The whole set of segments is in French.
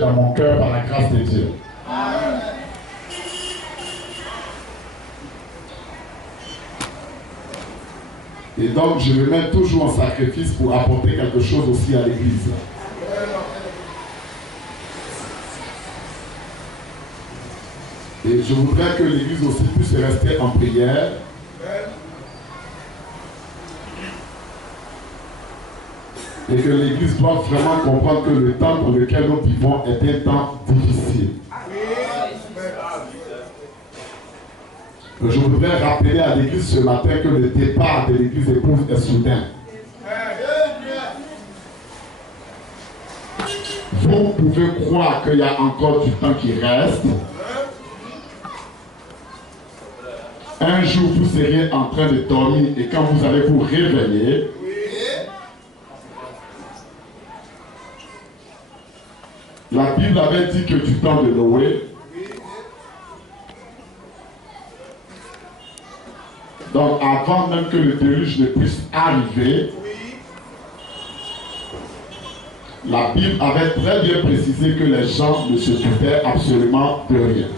projets dans mon cœur par la grâce de Dieu. Et donc, je me mets toujours en sacrifice pour apporter quelque chose aussi à l'Église. Et je voudrais que l'Église aussi puisse rester en prière. Et que l'Église doit vraiment comprendre que le temps dans lequel nous vivons est un temps difficile. Je voudrais rappeler à l'Église ce matin que le départ de l'Église épouse est soudain. Vous pouvez croire qu'il y a encore du temps qui reste. Un jour, vous serez en train de dormir et quand vous allez vous réveiller, la Bible avait dit que du temps de Noé, donc avant même que le déluge ne puisse arriver, la Bible avait très bien précisé que les gens ne se doutaient absolument de rien.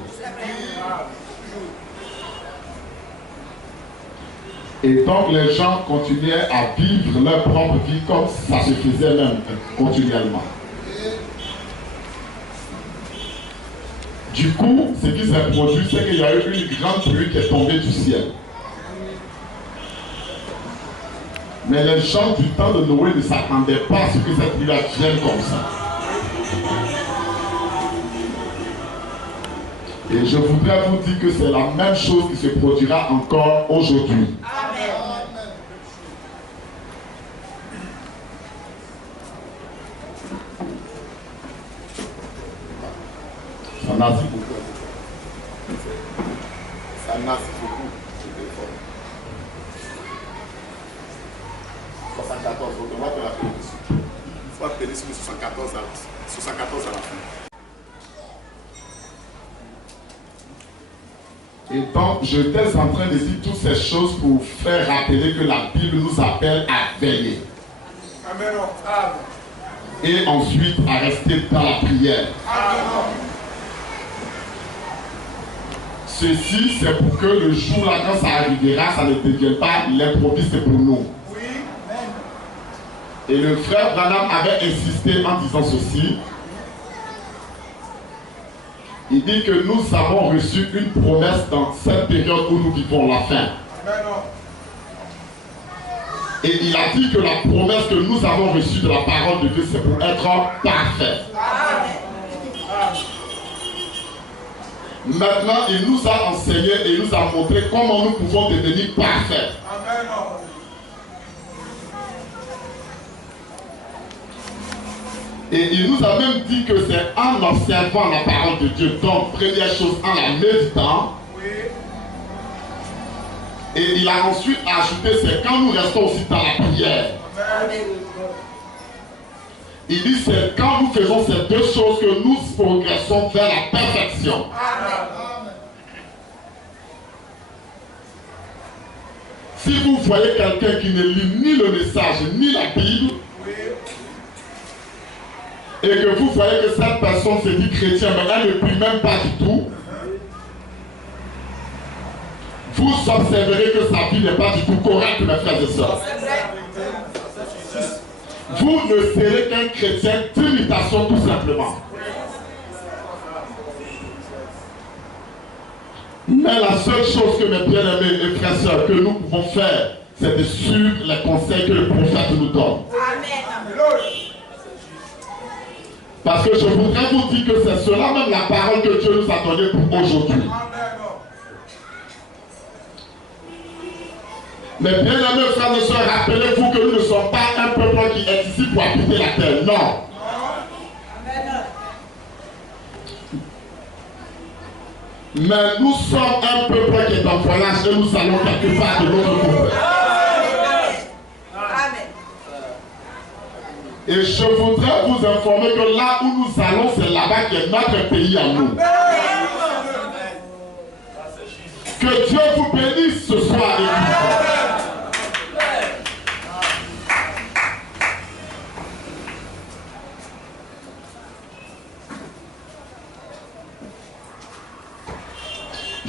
Et donc les gens continuaient à vivre leur propre vie comme ça se faisait même continuellement. Du coup, ce qui s'est produit, c'est qu'il y a eu une grande pluie qui est tombée du ciel. Mais les gens du temps de Noé ne s'attendaient pas à ce que cette pluie vienne comme ça. Et je voudrais vous dire que c'est la même chose qui se produira encore aujourd'hui. Ça nasit beaucoup. Ça nasit beaucoup. 74, donc on va faire la paix dessus. Il faut appeler sur le 74 à la fin. Et donc, j'étais en train de dire toutes ces choses pour faire rappeler que la Bible nous appelle à veiller. Amen. Et ensuite à rester dans la prière. Amen. Ceci, c'est pour que le jour là, quand ça arrivera, ça ne devienne pas l'improviste pour nous. Oui. Et le frère Branham avait insisté en disant ceci. Il dit que nous avons reçu une promesse dans cette période où nous vivons la fin. Et il a dit que la promesse que nous avons reçue de la parole de Dieu, c'est pour être parfait. Maintenant, il nous a enseigné et il nous a montré comment nous pouvons devenir parfaits. Et il nous a même dit que c'est en observant la parole de Dieu, donc première chose en la méditant. Oui. Et il a ensuite ajouté, c'est quand nous restons aussi dans la prière. Amen. Il dit, c'est quand nous faisons ces deux choses que nous progressons vers la perfection. Amen. Si vous voyez quelqu'un qui ne lit ni le message ni la Bible, oui, et que vous voyez que cette personne se dit chrétienne, mais elle ne prie même pas du tout, vous observerez que sa vie n'est pas du tout correcte, mes frères et sœurs. Vous ne serez qu'un chrétien d'imitation tout simplement. Mais la seule chose que mes bien-aimés et frères et sœurs que nous pouvons faire, c'est de suivre les conseils que le prophète nous donne. Parce que je voudrais vous dire que c'est cela même la parole que Dieu nous a donnée pour aujourd'hui. Mais bien aimés frères et sœurs, rappelez-vous que nous ne sommes pas un peuple qui est ici pour habiter la terre. Non. Mais nous sommes un peuple qui est en voyage et nous allons quelque part de l'autre côté. Et je voudrais vous informer que là où nous allons, c'est là-bas qui est notre pays à nous. Que Dieu vous bénisse ce soir.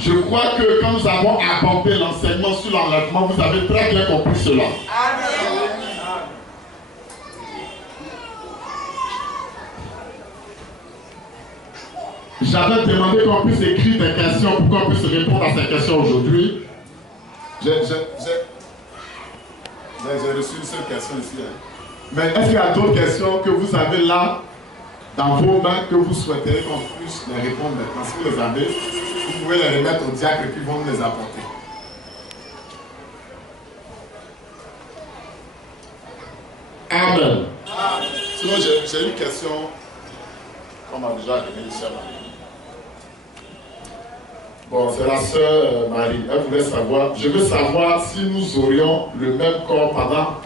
Je crois que quand nous avons abordé l'enseignement sur l'enlèvement, vous avez très bien compris cela. Amen. J'avais demandé qu'on puisse écrire des questions pour qu'on puisse répondre à ces questions aujourd'hui. J'ai reçu une seule question ici. Mais est-ce qu'il y a d'autres questions que vous avez là, dans vos mains, que vous souhaiterez qu'on puisse les répondre maintenant? Si vous les avez, vous pouvez les remettre au diacre et puis ils vont nous les apporter. Amen. Sinon, j'ai une question qu'on m'a déjà donnée ici. Bon, c'est la sœur Marie. Elle voulait savoir, je veux savoir si nous aurions le même corps pendant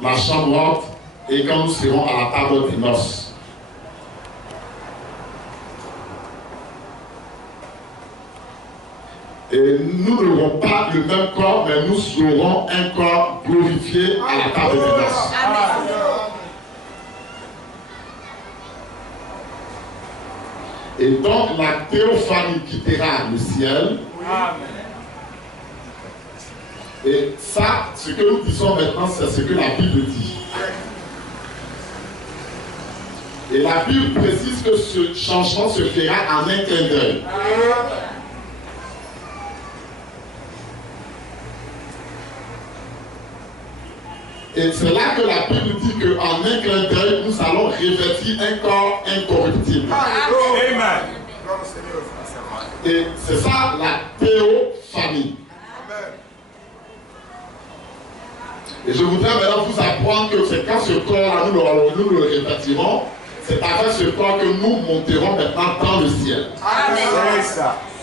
la chambre haute et quand nous serons à la table des noces. Et nous n'aurons pas le même corps, mais nous aurons un corps glorifié à la table des noces. Et donc la théophanie quittera le ciel. Amen. Et ça, ce que nous disons maintenant, c'est ce que la Bible dit. Et la Bible précise que ce changement se fera en un clin d'œil. Et c'est là que la Bible dit qu'en un clin d'œil, nous allons revêtir un corps incorruptible. Amen. Et c'est ça la théophanie. Et je voudrais maintenant vous apprendre que c'est quand ce corps-là, nous le revêtirons, c'est avec ce corps que nous monterons maintenant dans le ciel. Amen.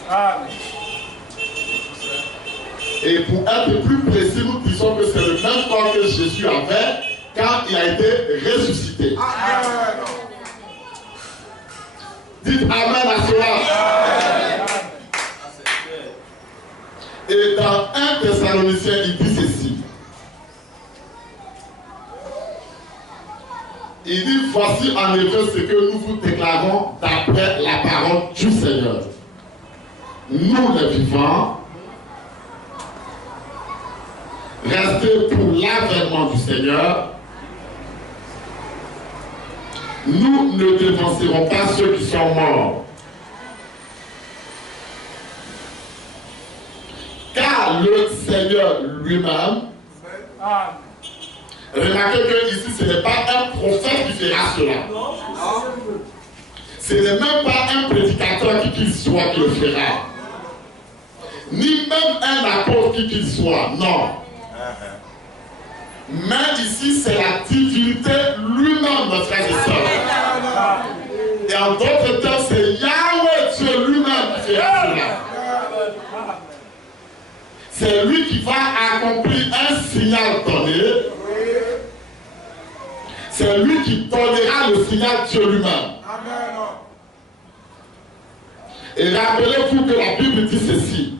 Amen. Et pour être plus précis, nous disons que c'est le même corps que Jésus avait quand il a été ressuscité. Amen. Dites Amen à cela. Et dans 1 Thessaloniciens, il dit ceci. Il dit, voici en effet ce que nous vous déclarons d'après la parole du Seigneur. Nous les vivants, restez pour l'avènement du Seigneur. Nous ne dévancerons pas ceux qui sont morts. Car le Seigneur lui-même, remarquez que ici ce n'est pas un prophète qui fera cela. Ce n'est même pas un prédicateur qui qu'il soit qui le fera. Ni même un apôtre qui qu'il soit, non. Mais ici, c'est la divinité lui-même, mes frères et sœurs. Et en d'autres termes, c'est Yahweh Dieu lui-même qui fera cela. C'est lui qui va accomplir un signal donné. C'est lui qui donnera le signal Dieu lui-même. Et rappelez-vous que la Bible dit ceci.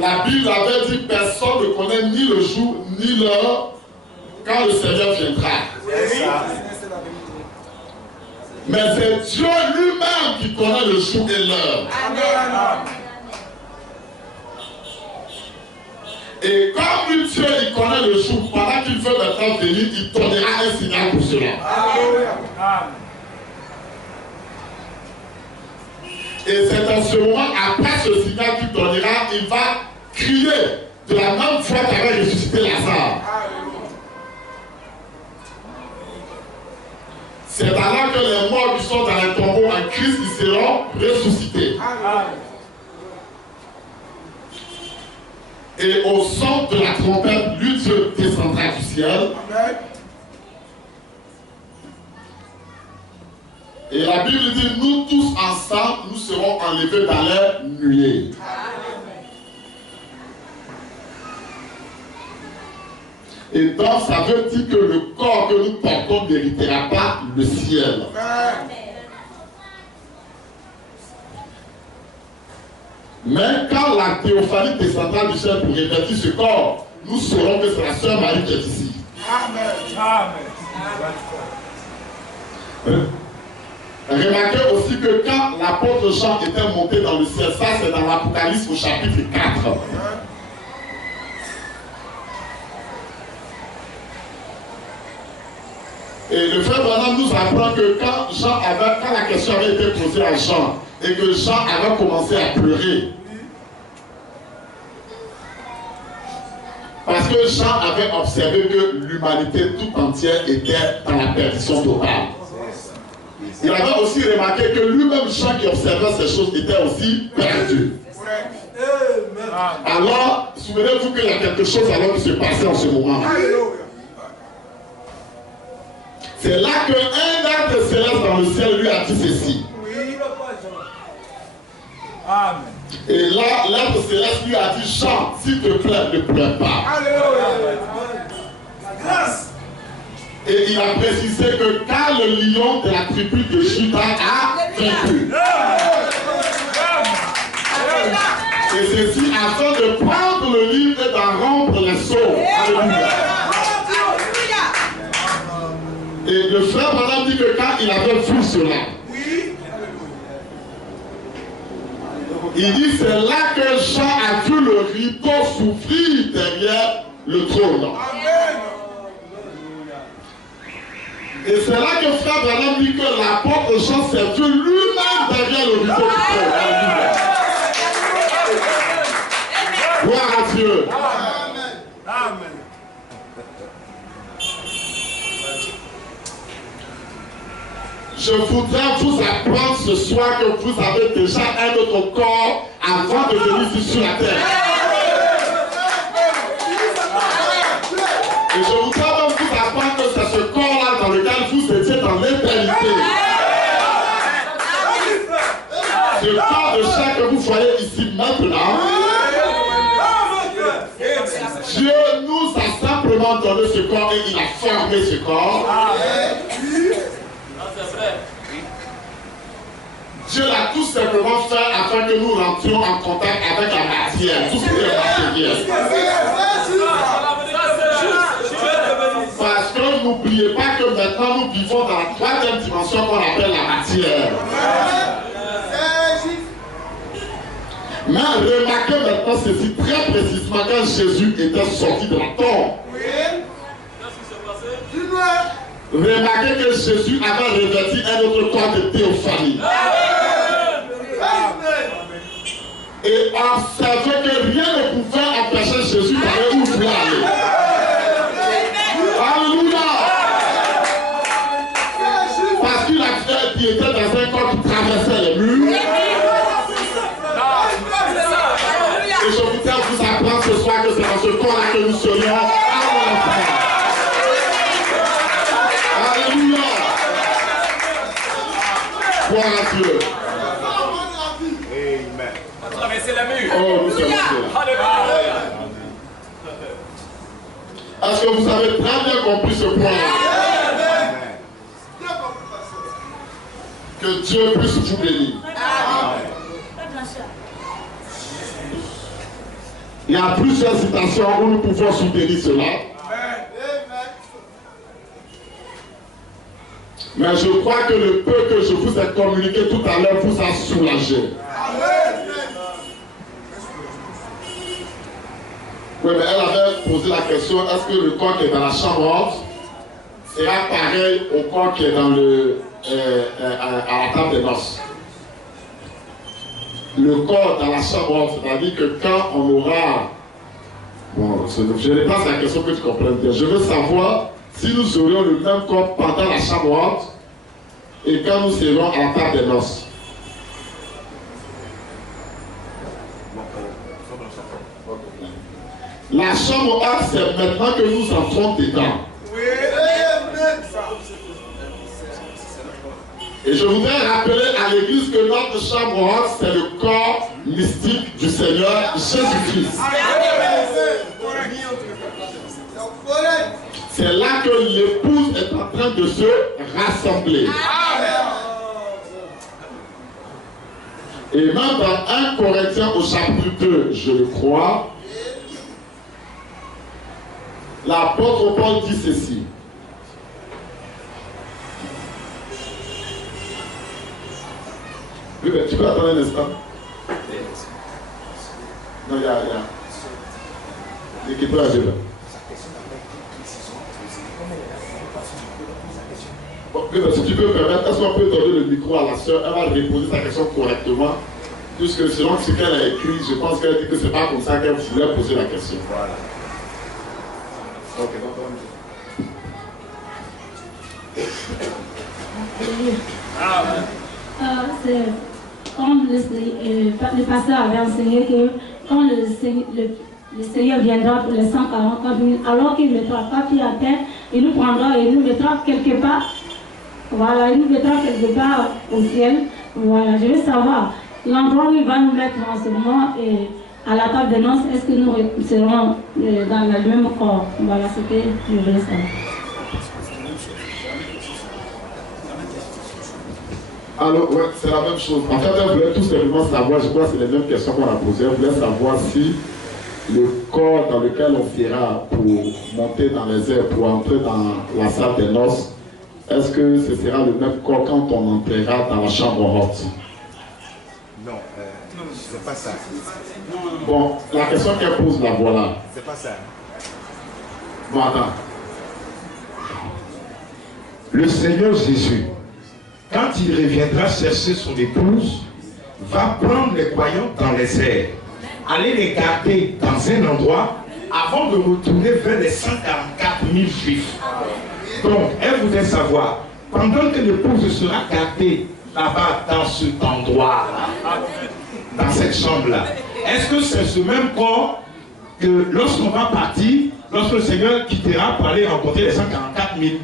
La Bible avait dit personne ne connaît ni le jour ni l'heure quand le Seigneur viendra. Mais c'est Dieu lui-même qui connaît le jour et l'heure. Et comme lui, Dieu, il connaît le jour, pendant qu'il veut maintenant venir, il donnera un signal pour cela. Et c'est en ce moment, après ce signal qu'il donnera, il va crier de la même voix qu'avait ressuscité Lazare. C'est alors que les morts qui sont dans les tombeaux en Christ, ils seront ressuscités. Et au son de la trompette, lui, Dieu descendra du ciel. Et la Bible dit, nous tous ensemble, nous serons enlevés dans l'air nuée. Et donc, ça veut dire que le corps que nous portons n'héritera pas le ciel. Mais quand la théophanie descendra du ciel pour revêtir ce corps, nous saurons que c'est la sœur Marie qui est ici. Amen. Remarquez aussi que quand l'apôtre Jean était monté dans le ciel, ça c'est dans l'Apocalypse au chapitre 4. Et le frère Branham nous apprend que quand la question avait été posée à Jean et que Jean avait commencé à pleurer, parce que Jean avait observé que l'humanité tout entière était dans la perdition totale. Il avait aussi remarqué que lui-même, Jean qui observait ces choses, était aussi perdu. Alors, souvenez-vous qu'il y a quelque chose alors qui se passait en ce moment. C'est là qu'un arbre céleste dans le ciel lui a dit ceci. Et là, l'arbre céleste lui a dit, Jean, s'il te plaît, ne pleure pas. Et il a précisé que quand le lion de la tribu de Juda a vaincu. Et ceci afin de prendre le livre et d'en rompre les sceaux. Alléluia. Et le frère Branham dit que quand il avait vu cela, il dit c'est là que Jean a vu le rideau s'ouvrir derrière le trône. Et c'est là que frère Branham dit que l'apôtre Jean s'est vu lui-même derrière le rideau du trône. Gloire à Dieu. Amen. Je voudrais vous apprendre ce soir que vous avez déjà un autre corps avant de venir ici sur la terre. Et je voudrais même vous apprendre que c'est ce corps-là dans lequel vous étiez dans l'éternité. Ce corps de chair que vous voyez ici maintenant, Dieu nous a simplement donné ce corps et il a formé ce corps. Dieu l'a tout simplement fait afin que nous rentrions en contact avec la matière, tout ce qui est matériel. Parce que n'oubliez pas que maintenant nous vivons dans la troisième dimension qu'on appelle la matière. Mais remarquez maintenant ceci très précisément quand Jésus était sorti de la tombe. Remarquez que Jésus avait revêtu un autre corps de théophanie. Et observez que rien ne pouvait empêcher Jésus d'aller où il voulait aller. Alléluia! Parce qu'il était dans un corps qui traversait les murs. Et je voudrais vous apprendre ce soir que c'est dans ce corps-là que nous serions à l'enfer. Alléluia! Gloire à Dieu. Traverser la mur. Oh, nous sommes Est-ce que vous avez très bien compris ce point? Que Dieu puisse vous bénir. Il y a plusieurs citations où nous pouvons soutenir cela. Mais je crois que le peu que je vous ai communiqué tout à l'heure vous a soulagé. Oui, mais elle avait posé la question, est-ce que le corps qui est dans la chambre haute sera pareil au corps qui est dans à la table des noces? Le corps dans la chambre haute, c'est-à-dire que quand on aura... Bon, je n'ai pas la question que tu comprennes bien. Je veux savoir si nous aurions le même corps pendant la chambre haute et quand nous serons à la table des noces. La chambre haute, c'est maintenant que nous entrons dedans. Et je voudrais rappeler à l'église que notre chambre haute, c'est le corps mystique du Seigneur Jésus-Christ. C'est là que l'épouse est en train de se rassembler. Et même dans 1 Corinthiens au chapitre 2, je le crois, l'apôtre Paul dit ceci. Oui, mais tu peux attendre un instant. Non, il y a. L'équipe là. Bon, oui, mais si tu peux permettre, est-ce qu'on peut donner le micro à la soeur? Elle va reposer sa question correctement. Puisque selon ce qu'elle a écrit, je pense qu'elle dit que c'est pas comme ça qu'elle voulait poser la question. Voilà. Ok, c'est comme le pasteur avait enseigné que quand le Seigneur viendra pour les 144 000, alors qu'il ne mettra pas pied à terre, il nous prendra et nous mettra quelque part. Voilà, il nous mettra quelque part au ciel. Voilà, je veux savoir l'endroit où il va nous mettre en ce moment et à la table de noces, est-ce que nous serons dans le même corps? Voilà ce que je voulais savoir. Alors, ouais, c'est la même chose. En fait, elle voulait tout simplement savoir, je crois que c'est les mêmes questions qu'on a posées. Elle voulait savoir si le corps dans lequel on ira pour monter dans les airs, pour entrer dans la salle des noces, est-ce que ce sera le même corps quand on entrera dans la chambre haute? Non, c'est pas ça. Bon, la question qu'elle pose, la voilà. C'est pas ça. Bon, attends. Le Seigneur Jésus, quand il reviendra chercher son épouse, va prendre les croyants dans les airs, aller les garder dans un endroit avant de retourner vers les 144 000 juifs. Donc, elle voudrait savoir, pendant que l'épouse sera gardée là-bas dans cet endroit, dans cette chambre-là, est-ce que c'est ce même corps que lorsqu'on va partir, lorsque le Seigneur quittera pour aller rencontrer les 144 000?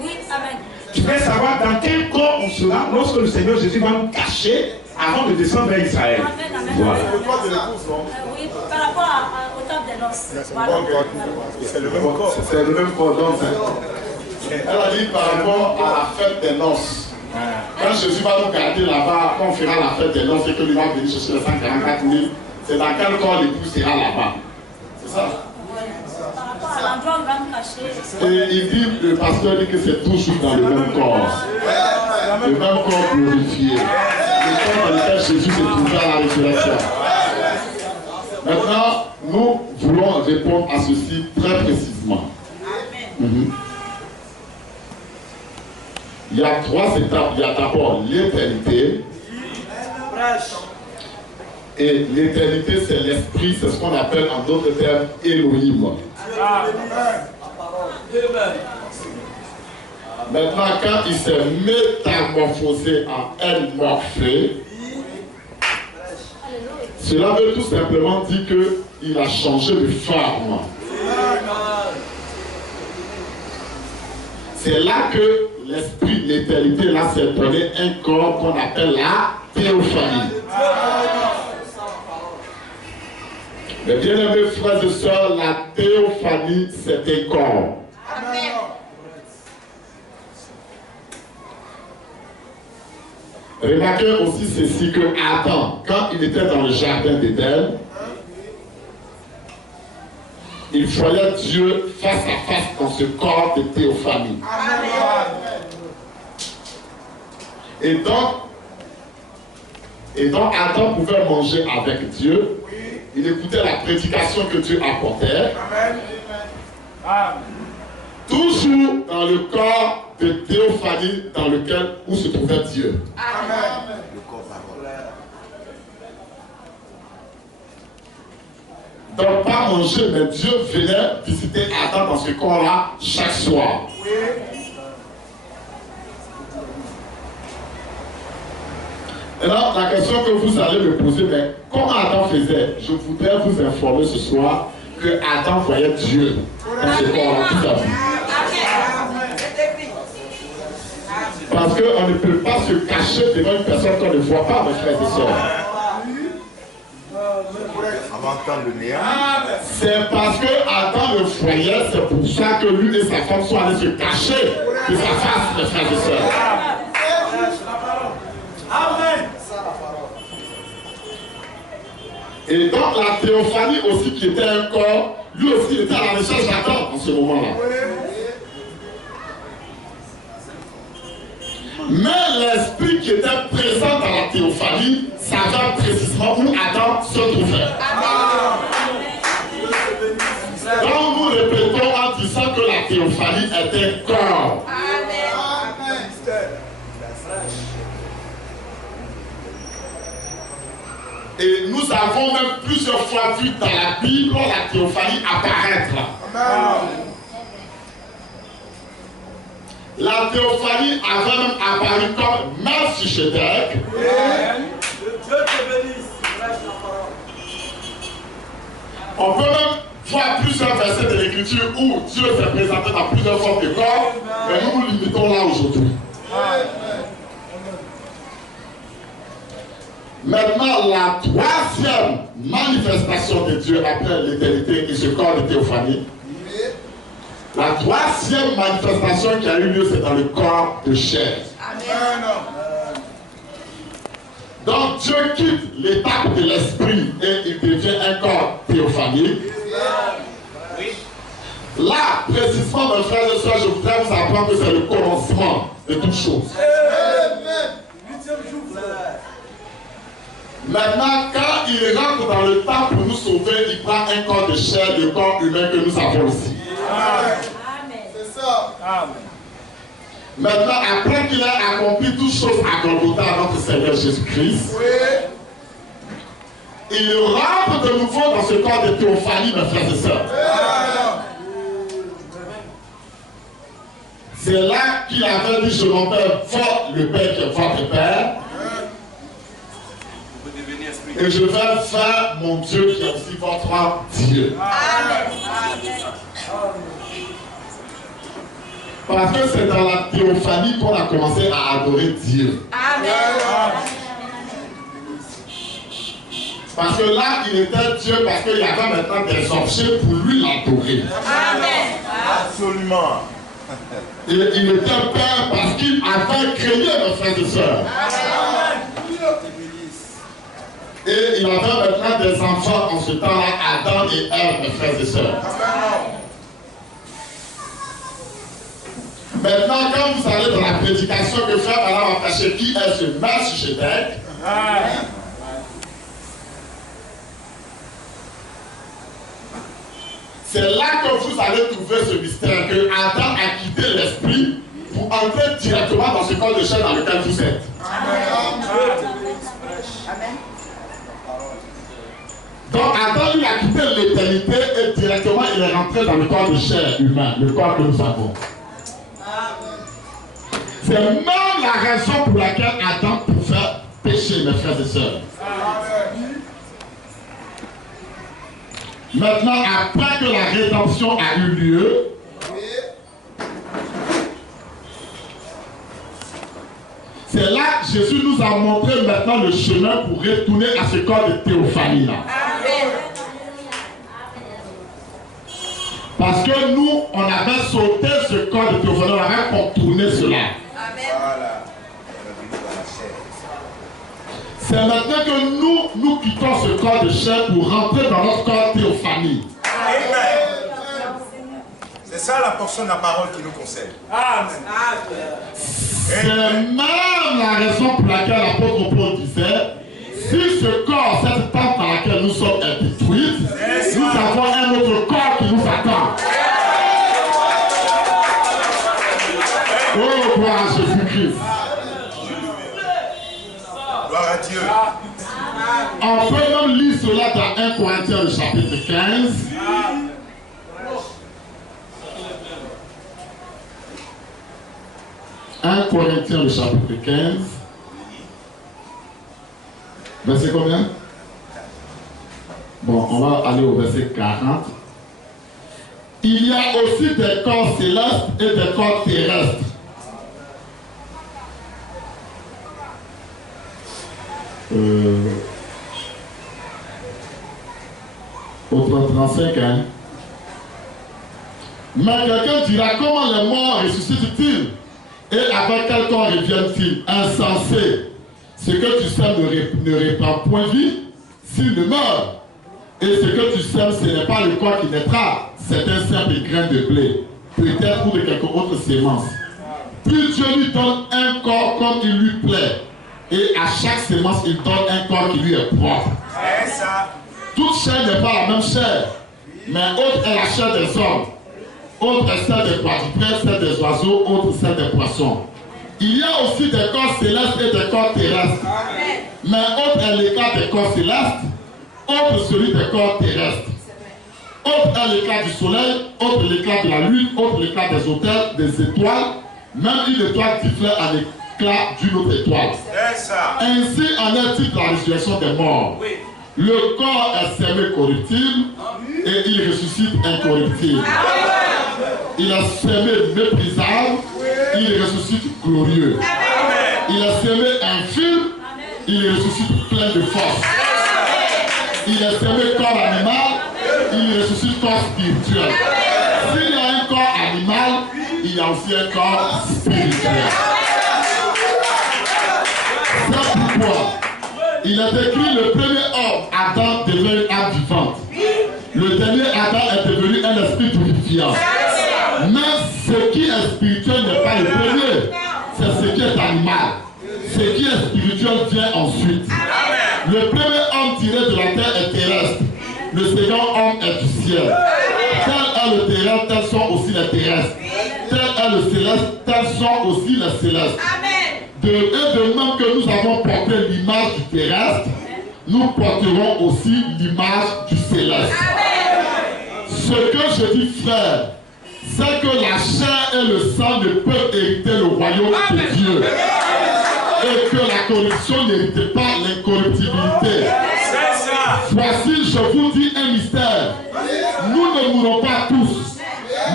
Oui, amen. Je voudrais savoir dans quel corps on sera lorsque le Seigneur Jésus va nous cacher avant de descendre vers Israël. Amen, amen. Voilà. Le corps de l'épouse, non? Oui, par rapport au temps des noces. Voilà. C'est le même corps. C'est le même corps, donc. Elle a dit par rapport à la fête des noces. Quand Jésus va nous garder là-bas, quand on fera la fête des noces et que lui va venir chercher les 144 000, c'est dans quel corps l'épouse sera là-bas? C'est ça? Par rapport à l'endroit où il va nous cacher. Et il dit, le pasteur dit que c'est toujours dans le même corps. Le même corps glorifié. Le corps dans lequel Jésus se trouvera à la résurrection. Maintenant, nous voulons répondre à ceci très précisément. Il y a 3 étapes. Il y a d'abord l'éternité. Et l'éternité, c'est l'esprit, c'est ce qu'on appelle en d'autres termes Elohim. Maintenant, quand il s'est métamorphosé en un morphée, cela veut tout simplement dire qu'il a changé de forme. C'est là que l'esprit, l'éternité, là, s'est donné un corps qu'on appelle la théophanie. Mes bien-aimés frères et sœurs, la théophanie, c'est un corps. Remarquez aussi ceci que Adam, quand il était dans le jardin d'Éden, il voyait Dieu face à face dans ce corps de théophanie. Et donc Adam pouvait manger avec Dieu. Il écoutait la prédication que Dieu apportait. Toujours dans le corps de théophanie dans lequel se trouvait Dieu. Amen. Donc pas manger, mais Dieu venait visiter Adam dans ce corps-là chaque soir. Alors la question que vous allez me poser, mais comment Adam faisait? Je voudrais vous informer ce soir que Adam voyait Dieu dans ce corps-là tout à fait. Parce qu'on ne peut pas se cacher devant une personne qu'on ne voit pas, mes frères et sœurs. C'est parce que Adam le voyait, c'est pour ça que lui et sa femme sont allés se cacher de sa face, mes frères et sœurs. Amen. Et donc la théophanie aussi qui était un corps, lui aussi était à la recherche d'Adam en ce moment-là. Mais l'esprit qui était présent théophanie savait précisément où Adam se trouvait. Donc nous répétons en disant que la théophanie était corps. Et nous avons même plusieurs fois vu dans la Bible la théophanie apparaître. La théophanie avait même apparu comme Melchisedec. On peut même voir plusieurs versets de l'écriture où Dieu s'est présenté dans plusieurs formes de corps, mais nous nous limitons là aujourd'hui. Maintenant, la troisième manifestation de Dieu après l'éternité et ce corps de théophanie, la troisième manifestation qui a eu lieu, c'est dans le corps de chair. Donc Dieu quitte l'étape de l'esprit et il devient un corps théophanique. Là, précisément, mes frères et sœurs, je voudrais vous apprendre que c'est le commencement de toutes choses. Maintenant, quand il rentre dans le temps pour nous sauver, il prend un corps de chair, le corps humain que nous avons ici. C'est ça. Maintenant, après qu'il ait accompli toutes choses à Golgotha à notre Seigneur Jésus-Christ, il rentre de nouveau dans ce corps de théophanie, mes frères et sœurs. C'est là qu'il avait dit, je m'appelle le Père qui est votre Père. Et je vais faire mon Dieu qui est aussi votre Dieu. Parce que c'est dans la théophanie qu'on a commencé à adorer Dieu. Parce que là, il était Dieu parce qu'il y avait maintenant des objets pour lui l'adorer. Absolument. Et il était Père parce qu'il avait créé mes frères et sœurs. Et il avait maintenant des enfants en ce temps-là, Adam et Ève, mes frères et sœurs. Maintenant, quand vous allez dans la prédication que frère Balaam va cacher qui est ce Melchisedec, c'est là que vous allez trouver ce mystère que Adam a quitté l'esprit pour entrer directement dans ce corps de chair dans lequel vous êtes. Donc Adam lui a quitté l'éternité et directement il est rentré dans le corps de chair humain, le corps que nous avons. C'est même la raison pour laquelle Adam pouvait pécher, mes frères et sœurs. Maintenant, après que la rédemption a eu lieu, c'est là que Jésus nous a montré maintenant le chemin pour retourner à ce corps de théophanie là. Parce que nous, on avait sauté ce corps de théophanie, on avait contourné cela. C'est maintenant que nous quittons ce corps de chair pour rentrer dans notre corps théophanie. C'est ça la portion de la parole qui nous concerne. C'est même la raison pour laquelle l'apôtre Paul disait, si ce corps, cette tente dans laquelle nous sommes est détruite, nous avons un autre corps qui nous attend. Oh, gloire à Jésus-Christ. Gloire à Dieu. On peut même lire cela dans 1 Corinthiens le chapitre 15. Corinthiens le chapitre 15. Verset combien? Bon, on va aller au verset 40. Il y a aussi des corps célestes et des corps terrestres. Au 35, hein. Mais quelqu'un dira, comment les morts ressuscitent-ils? Et avec quel corps reviennent-ils? Insensé. Ce que tu sèmes ne répand point vie s'il ne meurt. Et ce que tu sèmes, ce n'est pas le corps qui naîtra, c'est un simple grain de blé, peut-être ou de quelque autre sémence. Puis Dieu lui donne un corps comme il lui plaît. Et à chaque semence, il donne un corps qui lui est propre. C'est ça. Toute chair n'est pas la même chair. Mais autre est la chair des hommes. Autre est celle des quadrupèdes, celle des oiseaux, autre celle des poissons. Il y a aussi des corps célestes et des corps terrestres. Mais autre est l'écart des corps célestes, autre celui des corps terrestres. Autre est l'éclat du soleil, autre l'éclat de la lune, autre l'éclat des autels, des étoiles. Même une étoile diffère à l'éclat d'une autre étoile. Ainsi en est-il de la résurrection des morts. Le corps est semé corruptible et il ressuscite incorruptible. Il est semé méprisable, il ressuscite glorieux. Il est semé infime, il ressuscite plein de force. Il est semé corps animal, il ressuscite corps spirituel. S'il y a un corps animal, il y a aussi un corps spirituel. C'est pourquoi il est écrit le premier homme, Adam, devient une âme vivante. Le dernier Adam est devenu un esprit purifiant. Mais ce qui est spirituel n'est pas le premier, c'est ce qui est animal. Ce qui est spirituel vient ensuite. Le premier homme tiré de la terre est terrestre. Le second homme est du ciel. Tel est le terrestre, tels sont aussi les terrestres. Tel est le céleste, tels sont aussi les célestes. De même que nous avons porté l'image du terrestre, nous porterons aussi l'image du céleste. Ce que je dis, frère, c'est que la chair et le sang ne peuvent hériter le royaume de Dieu. Et que la corruption n'hérite pas l'incorruptibilité. Voici, je vous dis un mystère. Nous ne mourrons pas tous,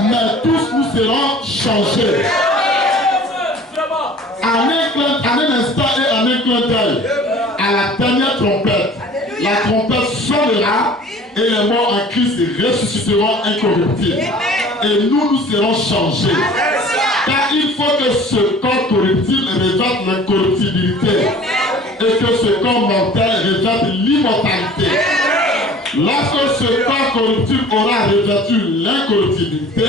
mais tous nous serons changés. En un instant et en un clin d'œil, à la dernière trompette, la trompette sonnera et les morts en Christ ressusciteront incorruptibles. Et nous serons changés. Car il faut que ce corps corruptible revête l'incorruptibilité et que ce corps mortel revête l'immortalité. Lorsque ce corps corruptible aura revêtu l'incorruptibilité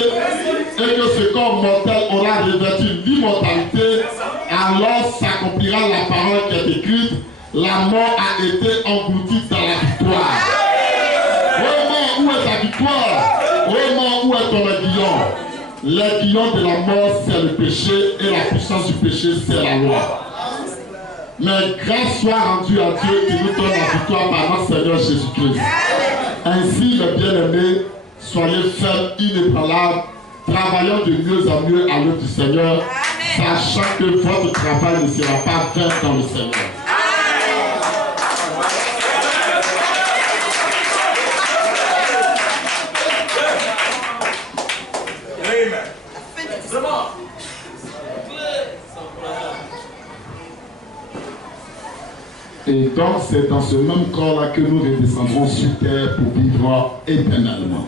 et que ce corps mortel aura revêtu l'immortalité, alors s'accomplira la parole qui est écrite: la mort a été engloutie dans la victoire. Oh mort, où est ta victoire? Oh mort, où est ton aiguillon? L'aiguillon de la mort, c'est le péché, et la puissance du péché, c'est la loi. Mais grâce soit rendue à Dieu qui nous donne la victoire par notre Seigneur Jésus-Christ. Ainsi, mes bien-aimés, soyez fermes, inébranlables, travaillant de mieux en mieux à l'œuvre du Seigneur, sachant que votre travail ne sera pas vain dans le Seigneur. Et donc c'est dans ce même corps-là que nous redescendrons sur terre pour vivre éternellement.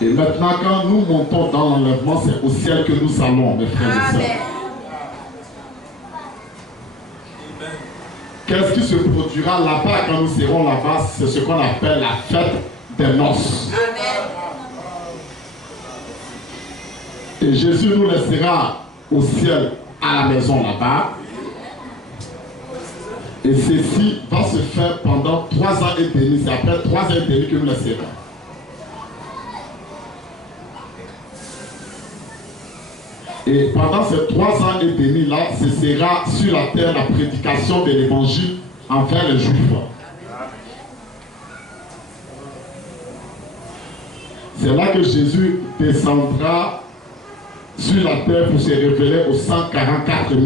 Et maintenant, quand nous montons dans l'enlèvement, c'est au ciel que nous allons, mes frères et sœurs. Qu'est-ce qui se produira là-bas quand nous serons là-bas? C'est ce qu'on appelle la fête des noces. Et Jésus nous laissera au ciel à la maison là-bas. Et ceci va se faire pendant 3 ans et demi. C'est après 3 ans et demi que nous laisserons. Et pendant ces 3 ans et demi là, ce sera sur la terre la prédication de l'évangile envers les Juifs. C'est là que Jésus descendra sur la terre pour se révéler aux 144 000.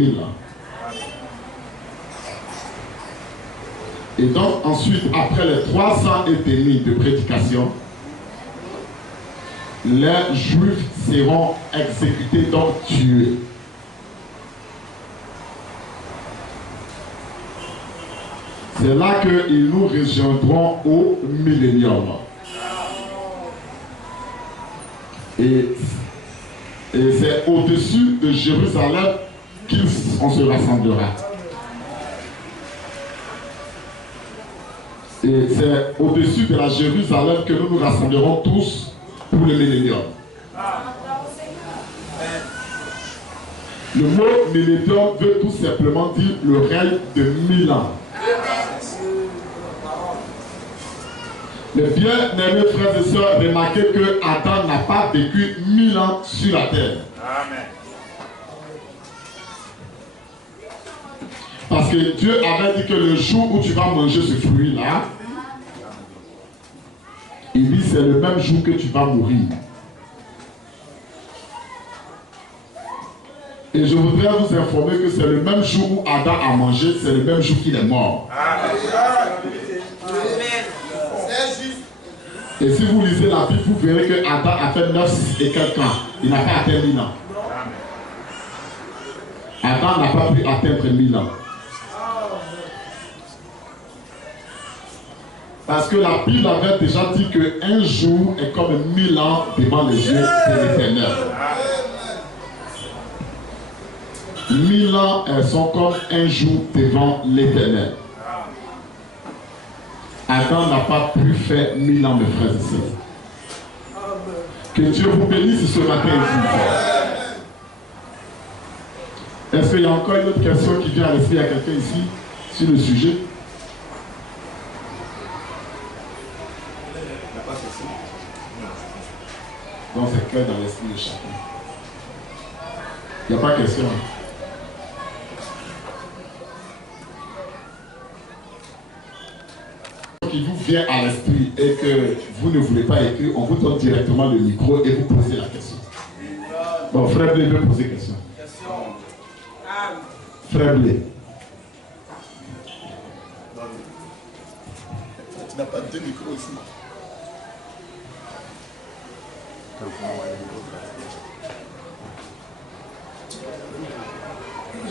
Et donc ensuite, après les 3 ans et demi de prédication, les Juifs seront exécutés, donc tués. C'est là qu'ils nous rejoindront au millénium. Et c'est au-dessus de Jérusalem qu'on se rassemblera. Et c'est au-dessus de la Jérusalem que nous nous rassemblerons tous pour le millénium. Le mot millénium veut tout simplement dire le règne de 1000 ans. Mais bien aimés frères et sœurs, remarquez que Adam n'a pas vécu 1000 ans sur la terre. Amen. Parce que Dieu avait dit que le jour où tu vas manger ce fruit-là, il dit c'est le même jour que tu vas mourir. Et je voudrais vous informer que c'est le même jour où Adam a mangé, c'est le même jour qu'il est mort. Et si vous lisez la Bible, vous verrez que Adam a fait 9 et quelques ans. Il n'a pas atteint 1000 ans. Adam n'a pas pu atteindre 1000 ans. Parce que la Bible avait déjà dit qu'un jour est comme 1000 ans devant les yeux de l'Éternel. 1000 ans, elles sont comme un jour devant l'Éternel. Adam n'a pas pu faire 1000 ans, mes frères et sœurs. Que Dieu vous bénisse ce matin. Est-ce qu'il y a encore une autre question qui vient à l'esprit à quelqu'un ici sur le sujet? Donc c'est clair dans l'esprit de chacun. Il n'y a pas de question. Qui vous vient à l'esprit et que vous ne voulez pas écrire, on vous donne directement le micro et vous posez la question. Bon, Frère Blé veut poser question. Frère Blé. Tu n'as pas deux micros ici.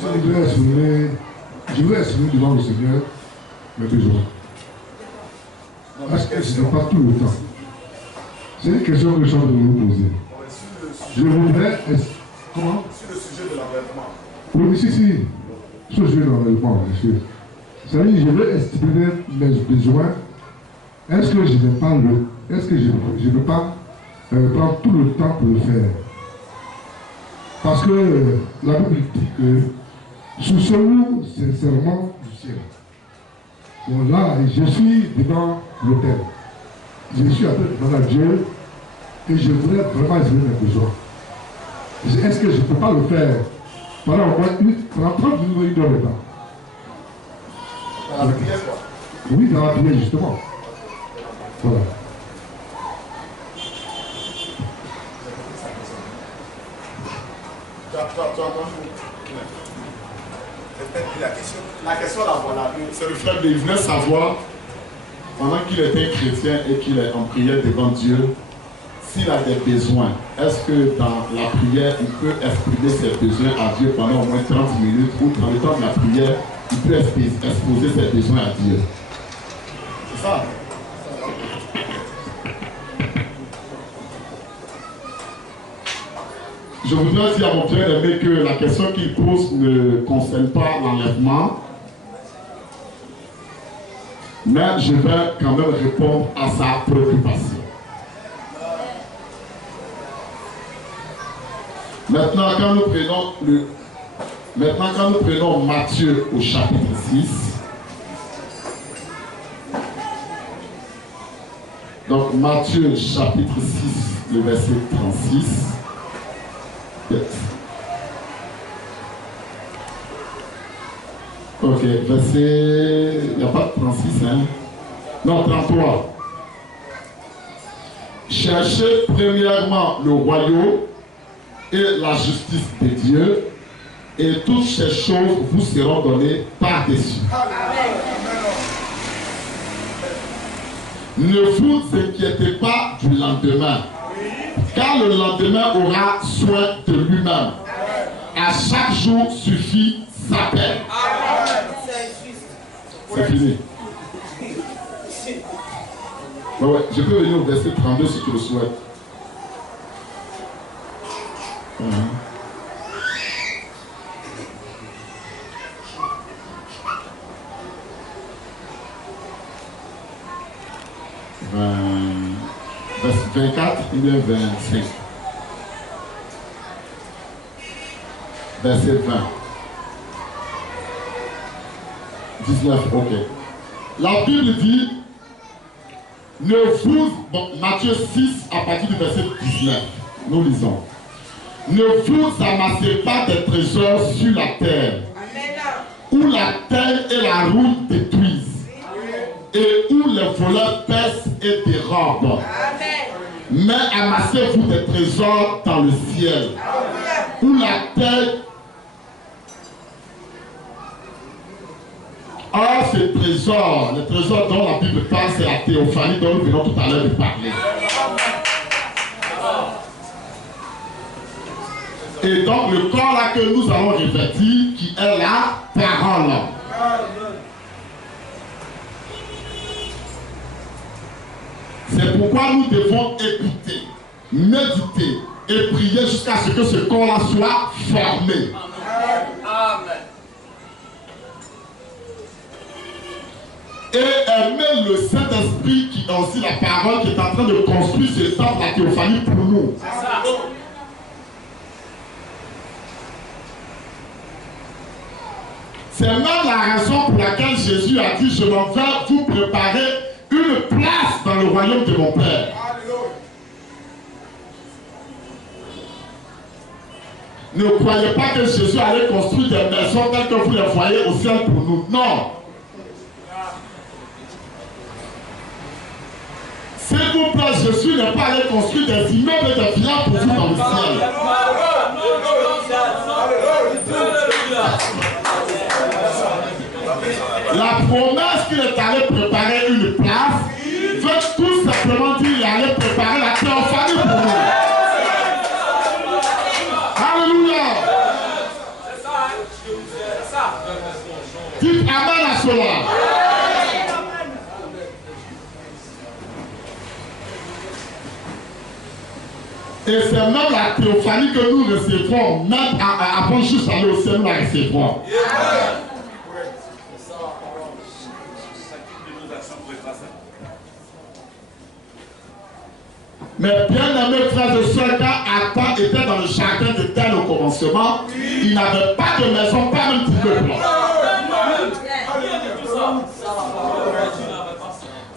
Je voudrais exprimer devant le Seigneur mes besoins. Parce que ce n'est pas tout le temps. C'est une question que je suis en train de vous poser. Je voudrais... Comment? Sur le sujet de l'enlèvement. Oui, si. Sur le sujet de l'enlèvement, monsieur. C'est-à-dire, je veux exprimer mes besoins. Est-ce que je n'ai pas le... Est-ce que je ne peux pas prendre tout le temps pour le faire? Parce que la Bible dit que soucions-nous sincèrement du ciel. Bon, là, je suis devant l'autel. Je suis en train de demander à Dieu et je voudrais vraiment exprimer mes besoins. Est-ce que je ne peux pas le faire pendant au moins 30 minutes dans le temps? Dans la prière, quoi? Oui, dans la prière, justement. Voilà. La question là, voilà. C'est le frère de, il venait savoir, pendant qu'il était chrétien et qu'il est en prière devant Dieu, s'il a des besoins, est-ce que dans la prière, il peut exprimer ses besoins à Dieu pendant au moins 30 minutes ou dans le temps de la prière, il peut exposer ses besoins à Dieu? C'est ça? Je voudrais dire à mon bien-aimé que la question qu'il pose ne concerne pas l'enlèvement, mais je vais quand même répondre à sa préoccupation. Maintenant, quand nous prenons Matthieu au chapitre 6, donc Matthieu chapitre 6, le verset 36. Ok, verset... Il n'y a pas de 36, hein? Non, 33. Cherchez premièrement le royaume et la justice de Dieu, et toutes ces choses vous seront données par-dessus. Ne vous inquiétez pas du lendemain, car le lendemain aura soin de lui-même. À chaque jour suffit sa peine. C'est fini. Ouais, je peux venir au verset 32 si tu le souhaites. Verset 24 et 25. verset 20. 19, ok. La Bible dit, Matthieu 6, à partir du verset 19, nous lisons. Ne vous amassez pas des trésors sur la terre, où la terre et la rouille détruisent, et où les voleurs percent et dérobent. Mais amassez-vous des trésors dans le ciel, où la terre... Or, ces trésors, les trésors dont la Bible parle, c'est la théophanie dont nous venons tout à l'heure de parler. Et donc, le corps là que nous allons revêtir, qui est la parole. C'est pourquoi nous devons écouter, méditer et prier jusqu'à ce que ce corps-là soit formé. Amen. Et aimer le Saint-Esprit qui est aussi la parole qui est en train de construire ce temple, la théophanie pour nous. C'est ça. C'est même la raison pour laquelle Jésus a dit, je m'en vais vous préparer une place dans le royaume de mon Père. Ne croyez pas que Jésus allait construire des maisons telles que vous les voyez au ciel pour nous. Non. S'il vous plaît, Jésus n'est pas allé construire des immeubles et des villas pour vous dans le ciel. La promesse qu'il est allé préparer une place veut tout simplement dire qu'il est allé préparer la théophanie pour nous. Alléluia. Dites amen à cela. Et c'est même la théophanie que nous recevrons, même avant juste d'aller au ciel, nous la recevrons. Mais bien aimés frères et sœurs, quand Adam était dans le jardin d'Éden au commencement, il n'avait pas de maison, pas même de peuple.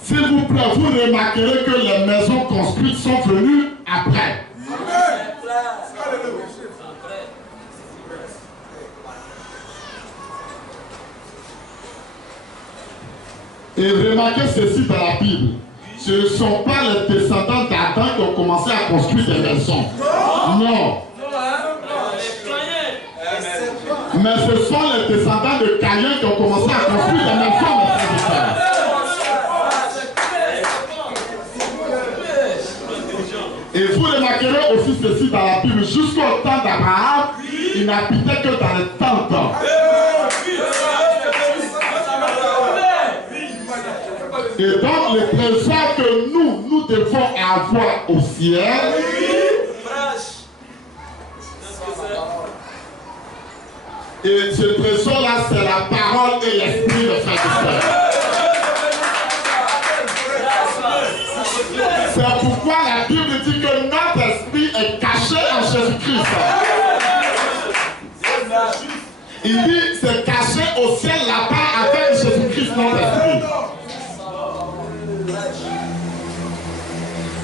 S'il vous plaît, vous remarquerez que les maisons construites sont venues après. Et remarquez ceci dans la Bible. Ce ne sont pas les descendants d'Adam qui ont commencé à construire des maisons. Non. Mais ce sont les descendants de Caïn qui ont commencé à construire des maisons, mes frères et sœurs. Et vous remarquerez aussi ceci dans la Bible. Jusqu'au temps d'Abraham, il n'habitait que dans les tentes. Et donc, le trésor que nous devons avoir au ciel, et ce trésor-là, c'est la parole et l'esprit de frère et sœur. C'est pourquoi la Bible dit que notre esprit est caché en Jésus-Christ. Il dit c'est caché au ciel là-bas avec Jésus-Christ, notre esprit.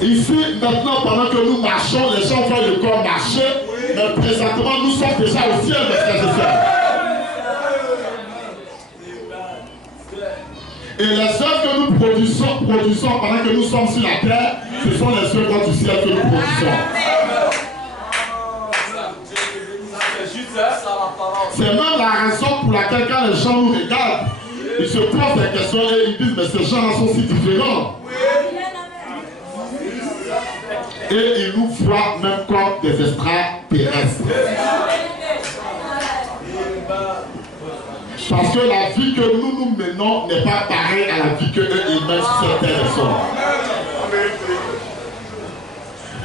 Ici, maintenant, pendant que nous marchons, les gens voient le corps marcher, mais présentement, nous sommes déjà au ciel, mes frères et sœurs. Et les œuvres que nous produisons pendant que nous sommes sur la terre, ce sont les œuvres du ciel que nous produisons. C'est même la raison pour laquelle quand les gens nous regardent, ils se posent des questions et ils disent mais ces gens-là sont si différents. Et ils nous voient même comme des extraterrestres. Parce que la vie que nous menons n'est pas pareille à la vie que eux ils mènent sur cette terre et sol.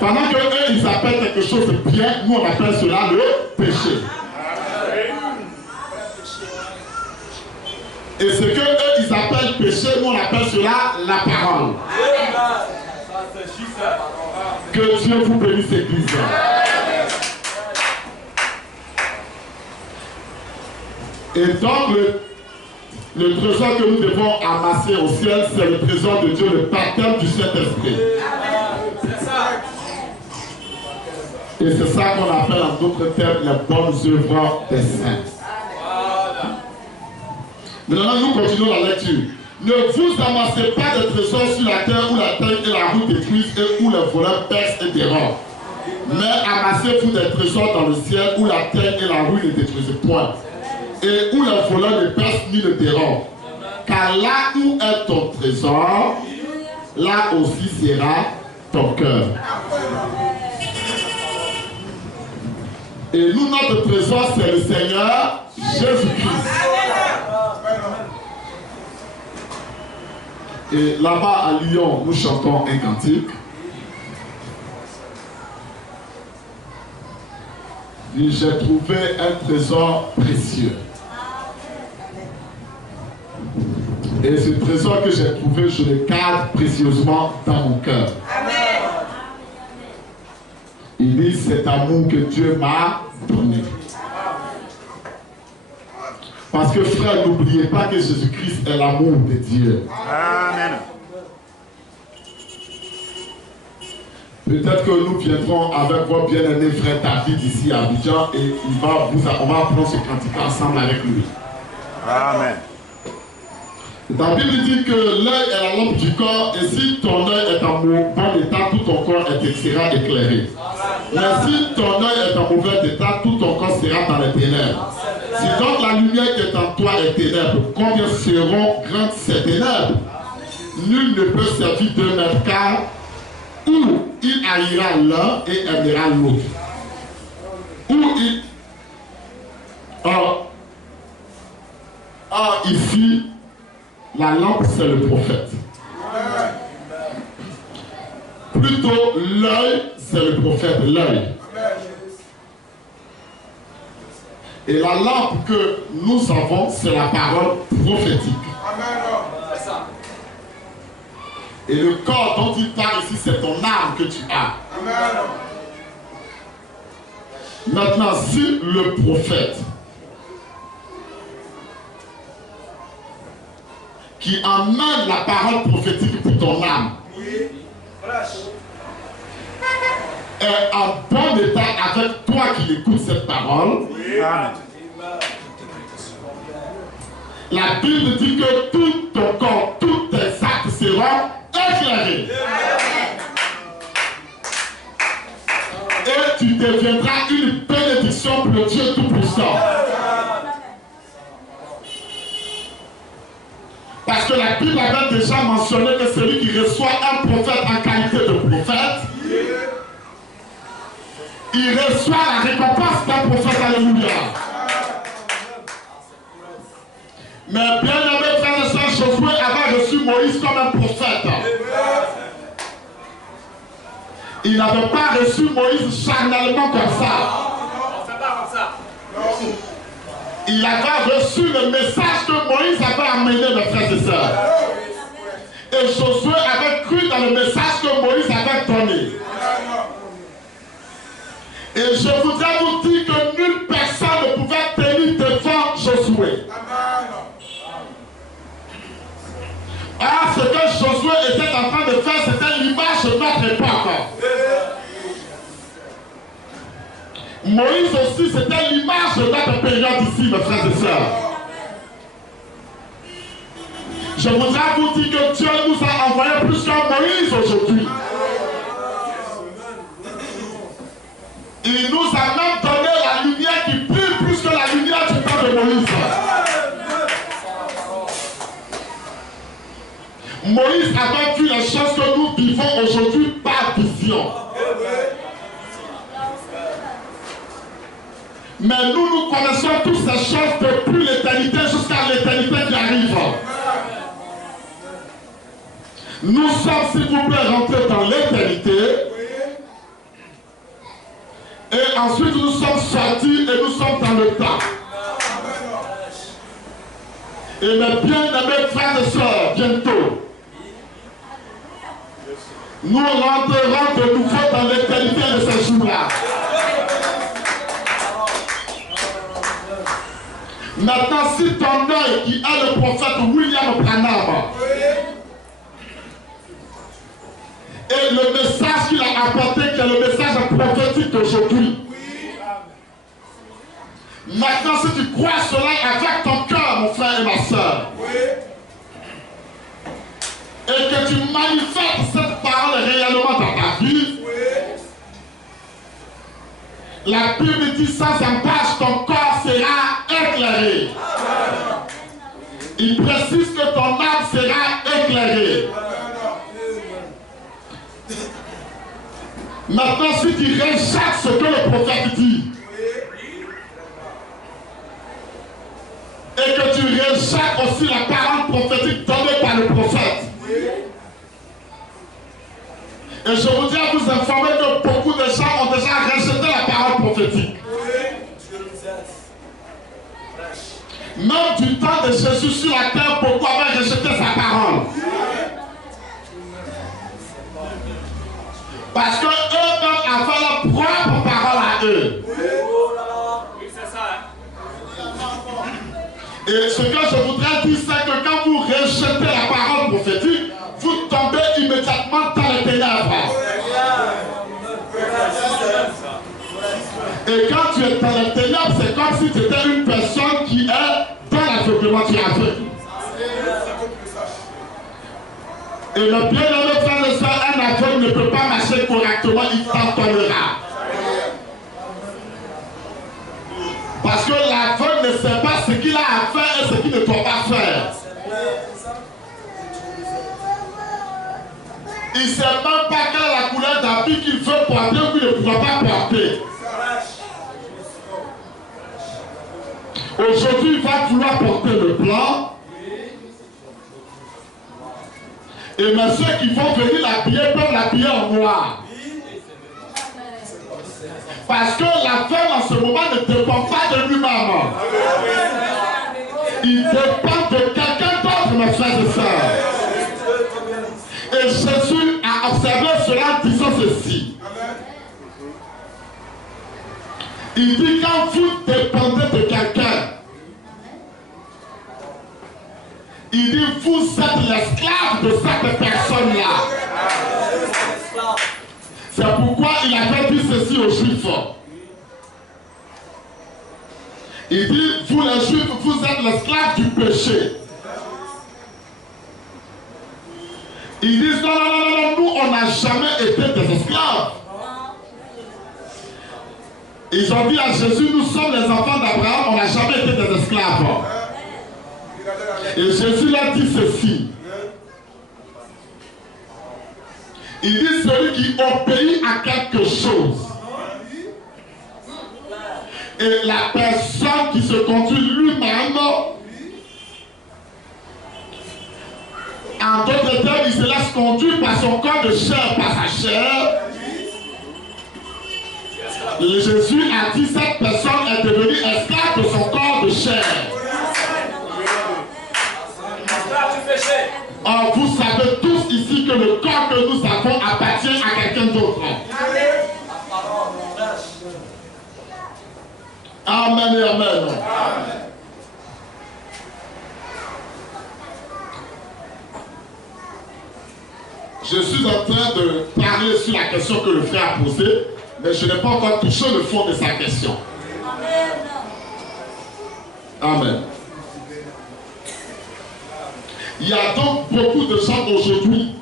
Pendant que eux ils appellent quelque chose de bien, nous on appelle cela le péché. Et ce que eux ils appellent péché, nous on appelle cela la parole. Que Dieu vous bénisse, Église. Et donc, le trésor que nous devons amasser au ciel, c'est le trésor de Dieu, le baptême du Saint-Esprit. Et c'est ça qu'on appelle en d'autres termes les bonnes œuvres des saints. Maintenant, nous continuons la lecture. Ne vous amassez pas de trésors sur la terre où la terre et la route détruisent et où les voleurs percent et dérobent. Mais amassez-vous des trésors dans le ciel où la terre et la route ne détruisent point. Et où les voleurs ne percent ni ne dérobent. Car là où est ton trésor, là aussi sera ton cœur. Et nous, notre trésor, c'est le Seigneur Jésus-Christ. Et là-bas à Lyon, nous chantons un cantique. J'ai trouvé un trésor précieux. Et ce trésor que j'ai trouvé, je le garde précieusement dans mon cœur. Il dit, cet amour que Dieu m'a donné. Parce que frère, n'oubliez pas que Jésus-Christ est l'amour de Dieu. Amen. Peut-être que nous viendrons avec votre bien-aimé frère David ici à Abidjan et on va apprendre ce cantique ensemble avec lui. Amen. La Bible dit que l'œil est la lampe du corps et si ton œil est en bon état, tout ton corps sera éclairé. Mais si ton œil est en mauvais état, tout ton corps sera dans les ténèbres. Si donc la lumière qui est en toi est ténèbres, combien seront grandes ces ténèbres? Nul ne peut servir deux maîtres car ou il haïra l'un et aimera l'autre. Ou il... ici, la lampe c'est le prophète. Plutôt l'œil c'est le prophète, l'œil. Et la lampe que nous avons, c'est la parole prophétique. Et le corps dont il parle ici, c'est ton âme que tu as. Maintenant, si le prophète qui emmène la parole prophétique pour ton âme est en bon état avec toi qui écoutes cette parole, la Bible dit que tout ton corps, tous tes actes seront éclairés. Et tu deviendras une bénédiction pour le Dieu Tout-Puissant. Parce que la Bible avait déjà mentionné que celui qui reçoit un prophète en qualité de prophète, il reçoit la récompense d'un prophète. Alléluia. Mais bien aimé frère et sœur, Josué avait reçu Moïse comme un prophète. Il n'avait pas reçu Moïse charnellement comme ça. Il avait reçu le message que Moïse avait amené, mes frères et sœurs. Et Josué avait cru dans le message que Moïse avait donné. Et je voudrais vous dire que nulle personne ne pouvait tenir devant Josué. Ah, ce que Josué était en train de faire, c'était l'image de notre époque. Moïse aussi, c'était l'image de notre période ici, mes frères et sœurs. Je voudrais vous dire que Dieu nous a envoyé plus qu'un Moïse aujourd'hui. Il nous a même donné la lumière qui brille plus que la lumière du temps de Moïse. Moïse avait vu les choses que nous vivons aujourd'hui par vision. Mais nous connaissons toutes ces choses depuis l'éternité jusqu'à l'éternité qui arrive. Nous sommes, s'il vous plaît, rentrés dans l'éternité. Et ensuite, nous sommes sortis et nous sommes dans le temps. Et mes bien-aimés frères et sœurs, bientôt, nous rentrerons de nouveau dans l'éternité de ces jours-là. Maintenant, si ton œil qui est le prophète William Branham et le message qu'il a apporté, qui est le message prophétique d'aujourd'hui, maintenant, si tu crois cela avec ton cœur, mon frère et ma soeur, et que tu manifestes cette parole réellement dans ta vie, la Bible dit sans embâche, ton corps sera éclairé. Il précise que ton âme sera éclairée. Maintenant, si tu rejettes ce que le prophète dit, et que tu rejettes aussi la parole prophétique donnée par le prophète, et je voudrais vous informer que beaucoup de gens ont déjà rejeté la parole prophétique. Même du temps de Jésus sur la terre, beaucoup avaient rejeté sa parole. Parce que eux-mêmes avaient leur propre parole à eux. Oui, c'est ça. Et ce que je voudrais dire, c'est que quand vous rejetez la parole prophétique, vous tombez immédiatement dans les ténèbres. Et quand tu es dans les ténèbres, c'est comme si tu étais une personne qui est dans l'aveuglement, tu es aveugle. Et le bien-aimé frère de soeur, un aveugle ne peut pas marcher correctement, il t'entendra. Parce que l'aveugle ne sait pas ce qu'il a à faire et ce qu'il ne doit pas faire. Il ne sait même pas quelle est la couleur d'habit qu'il veut porter ou qu'il ne pourra pas porter. Aujourd'hui, il va vouloir porter le blanc. Et mais ceux qui vont venir l'habiller peuvent l'habiller en noir. Parce que la femme en ce moment ne dépend pas de lui-même. Il dépend de quelqu'un d'autre, mes frères et sœurs. Et Jésus a observé cela en disant ceci. Il dit quand vous dépendez de quelqu'un, il dit vous êtes l'esclave de cette personne-là. C'est pourquoi il avait dit ceci aux Juifs. Il dit, vous les Juifs, vous êtes l'esclave du péché. Ils disent, non, non, non, non, nous, on n'a jamais été des esclaves. Ils ont dit à Jésus, nous sommes les enfants d'Abraham, on n'a jamais été des esclaves. Et Jésus leur dit ceci. Il dit, celui qui obéit à quelque chose. Et la personne qui se conduit lui-même, en d'autres termes, il se laisse conduire par son corps de chair, par sa chair. Jésus a dit, cette personne est devenue esclave de son corps de chair. Or, vous savez tous ici que le corps que nous avons appartient à quelqu'un d'autre. Amen et amen. Je suis en train de parler sur la question que le frère a posée, mais je n'ai pas encore touché le fond de sa question. Amen. Il y a donc beaucoup de gens aujourd'hui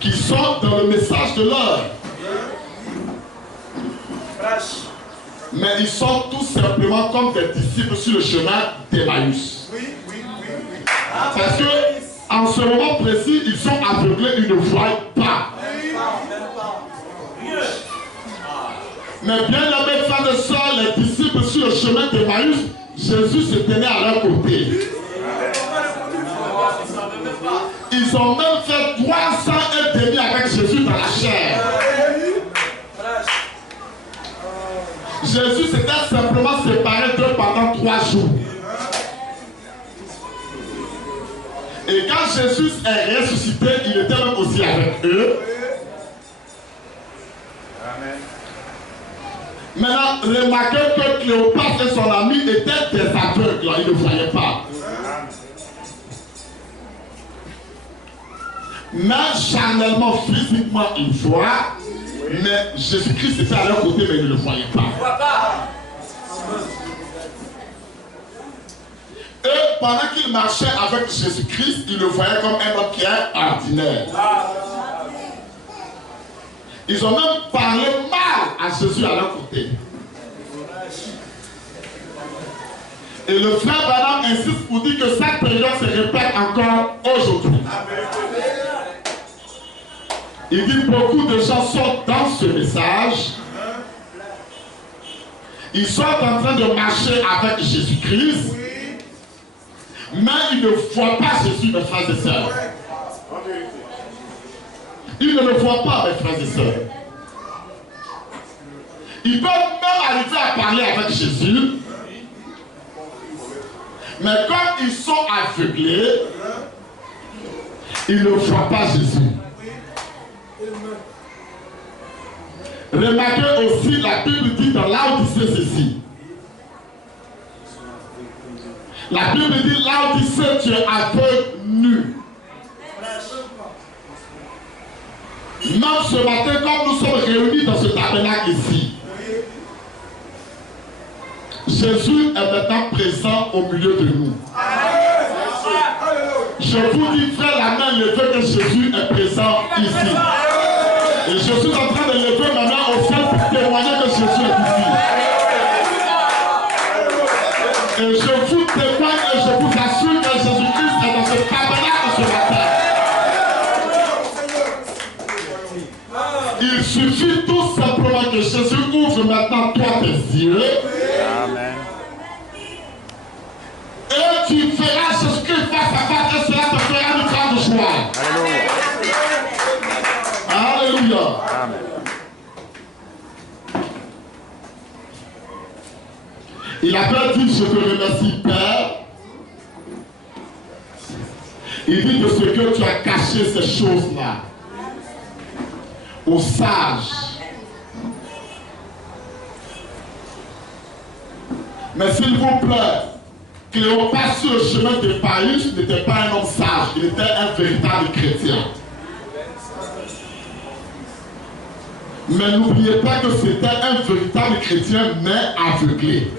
qui sont dans le message de l'heure. Mais ils sont tout simplement comme des disciples sur le chemin d'Emmaüs. Parce que en ce moment précis, ils sont aveuglés, ils ne voient pas. Mais bien aimés frères et sœurs, les disciples sur le chemin d'Emmaüs, Jésus se tenait à leur côté. Ils ont même fait 3 ans et demi avec Jésus dans la chair. Jésus s'était simplement séparé d'eux pendant 3 jours. Et quand Jésus est ressuscité, il était même aussi avec eux. Maintenant, remarquez que Cléopâtre et son ami étaient des aveugles, ils ne voyaient pas. Mais charnellement, physiquement, ils voient, mais Jésus-Christ était à leur côté, mais ils ne le voyaient pas. Et pendant qu'ils marchaient avec Jésus-Christ, ils le voyaient comme un homme qui est ordinaire. Ils ont même parlé mal à Jésus à leur côté. Et le frère Branham insiste pour dire que cette période se répète encore aujourd'hui. Il dit beaucoup de gens sont dans ce message. Ils sont en train de marcher avec Jésus-Christ. Mais ils ne voient pas Jésus, mes frères et sœurs. Ils ne le voient pas, mes frères et sœurs. Ils peuvent même arriver à parler avec Jésus. Mais comme ils sont aveuglés, ils ne voient pas Jésus. Remarquez aussi, la Bible dit dans Laodicée ceci. La Bible dit, Laodicée, tu es aveugle nu. Même ce matin, comme nous sommes réunis dans ce tabernacle ici, Jésus est maintenant présent au milieu de nous. Je vous dis, frère, la main levée que Jésus est présent ici. Et je suis en train de lever ma main au ciel pour témoigner que Jésus est ici. Et je vous témoigne et je vous assure que Jésus-Christ est dans ce tabernacle ce matin. Il suffit tout simplement que Jésus ouvre maintenant toi tes yeux. Amen. Et tu verras Jésus-Christ face à face et cela te fera une grande joie. Alléluia. Alléluia. Amen. Il a bien dit, je te remercie, Père. Il dit de ce que tu as caché ces choses-là aux sages. Mais s'il vous plaît, Cléopâtre sur le chemin de Paris n'était pas un homme sage, il était un véritable chrétien. Mais n'oubliez pas que c'était un véritable chrétien, mais aveuglé.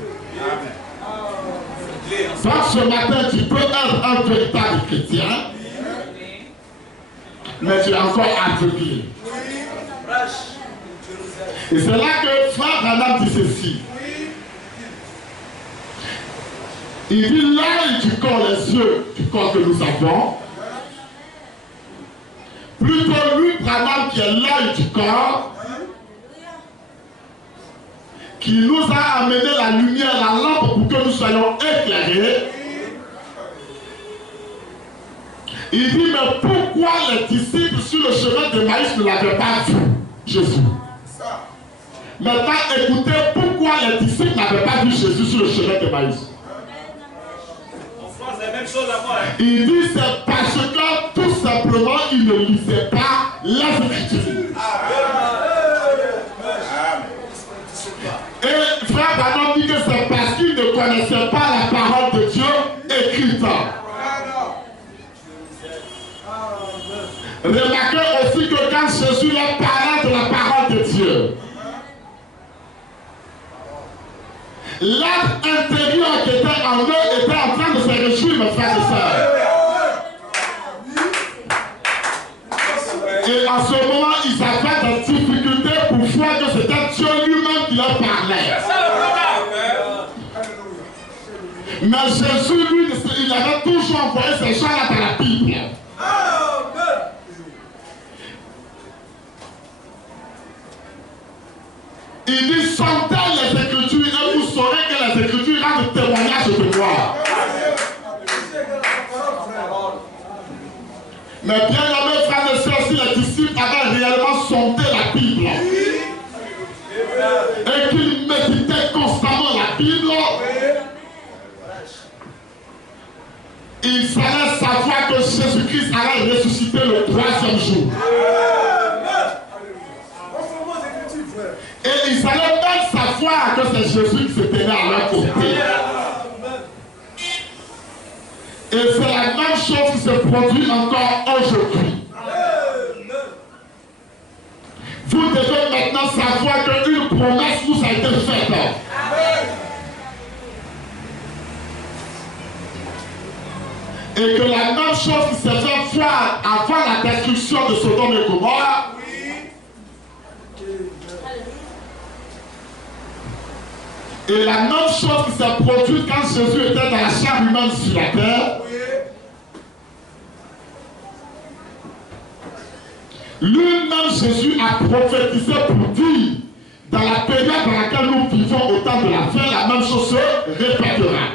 Donc ce matin, tu peux être un véritable chrétien, mais tu es encore aveuglé. Et c'est là que Frère Branham dit ceci. Il dit l'œil du corps, les yeux du corps que nous avons. Plutôt lui, Branham, qui est l'œil du corps, qui nous a amené la lumière, la lampe pour que nous soyons éclairés. Il dit, mais pourquoi les disciples sur le chemin de Maïs ne l'avaient pas vu, Jésus? Maintenant, écoutez, pourquoi les disciples n'avaient pas vu Jésus sur le chemin de Maïs? Il dit, c'est parce que tout simplement, ils ne lisaient pas les Écritures. Et frère Branham dit que c'est parce qu'ils ne connaissaient pas la parole de Dieu écrite. Remarquez aussi que quand Jésus leur parlait de la parole de Dieu, l'être intérieur qui était en eux était en train de se réjouir, mes frères et sœurs. Et en ce moment, ils avaient des difficultés pour voir que c'était Dieu lui-même qui leur parlait. Mais Jésus, lui, il avait toujours envoyé ces gens-là dans la Bible. Il dit, sondez les Écritures et vous saurez que les Écritures rendent témoignage de moi. Mais bien aimés frères et sœurs, si les disciples avaient réellement sondé la Bible et qu'ils méditaient constamment la Bible, ils allaient savoir que Jésus qui se tenait à leur côté. Et c'est la même chose qui se produit encore aujourd'hui. Vous devez maintenant savoir qu'une promesse vous a été faite. Et que la même chose qui s'est fait voir avant la destruction de Sodome et Gomorrhe, et la même chose qui s'est produite quand Jésus était dans la chair humaine sur la terre, lui-même Jésus a prophétisé pour dire, dans la période dans laquelle nous vivons au temps de la fin, la même chose se répétera.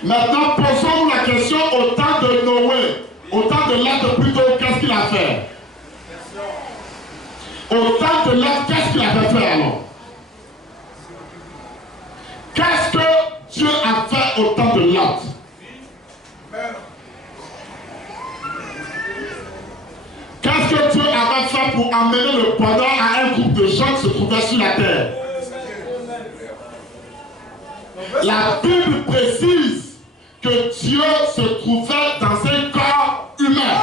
Maintenant, posons-nous la question au temps de Noé, au temps de l'Arche plutôt, qu'est-ce qu'il a fait? Au temps de l'Arche, qu'est-ce qu'il avait fait alors? Qu'est-ce que Dieu a fait au temps de l'Arche? Qu'est-ce que Dieu avait fait pour amener le bonheur à un groupe de gens qui se trouvaient sur la terre? La Bible précise que Dieu se trouvait dans un corps humain.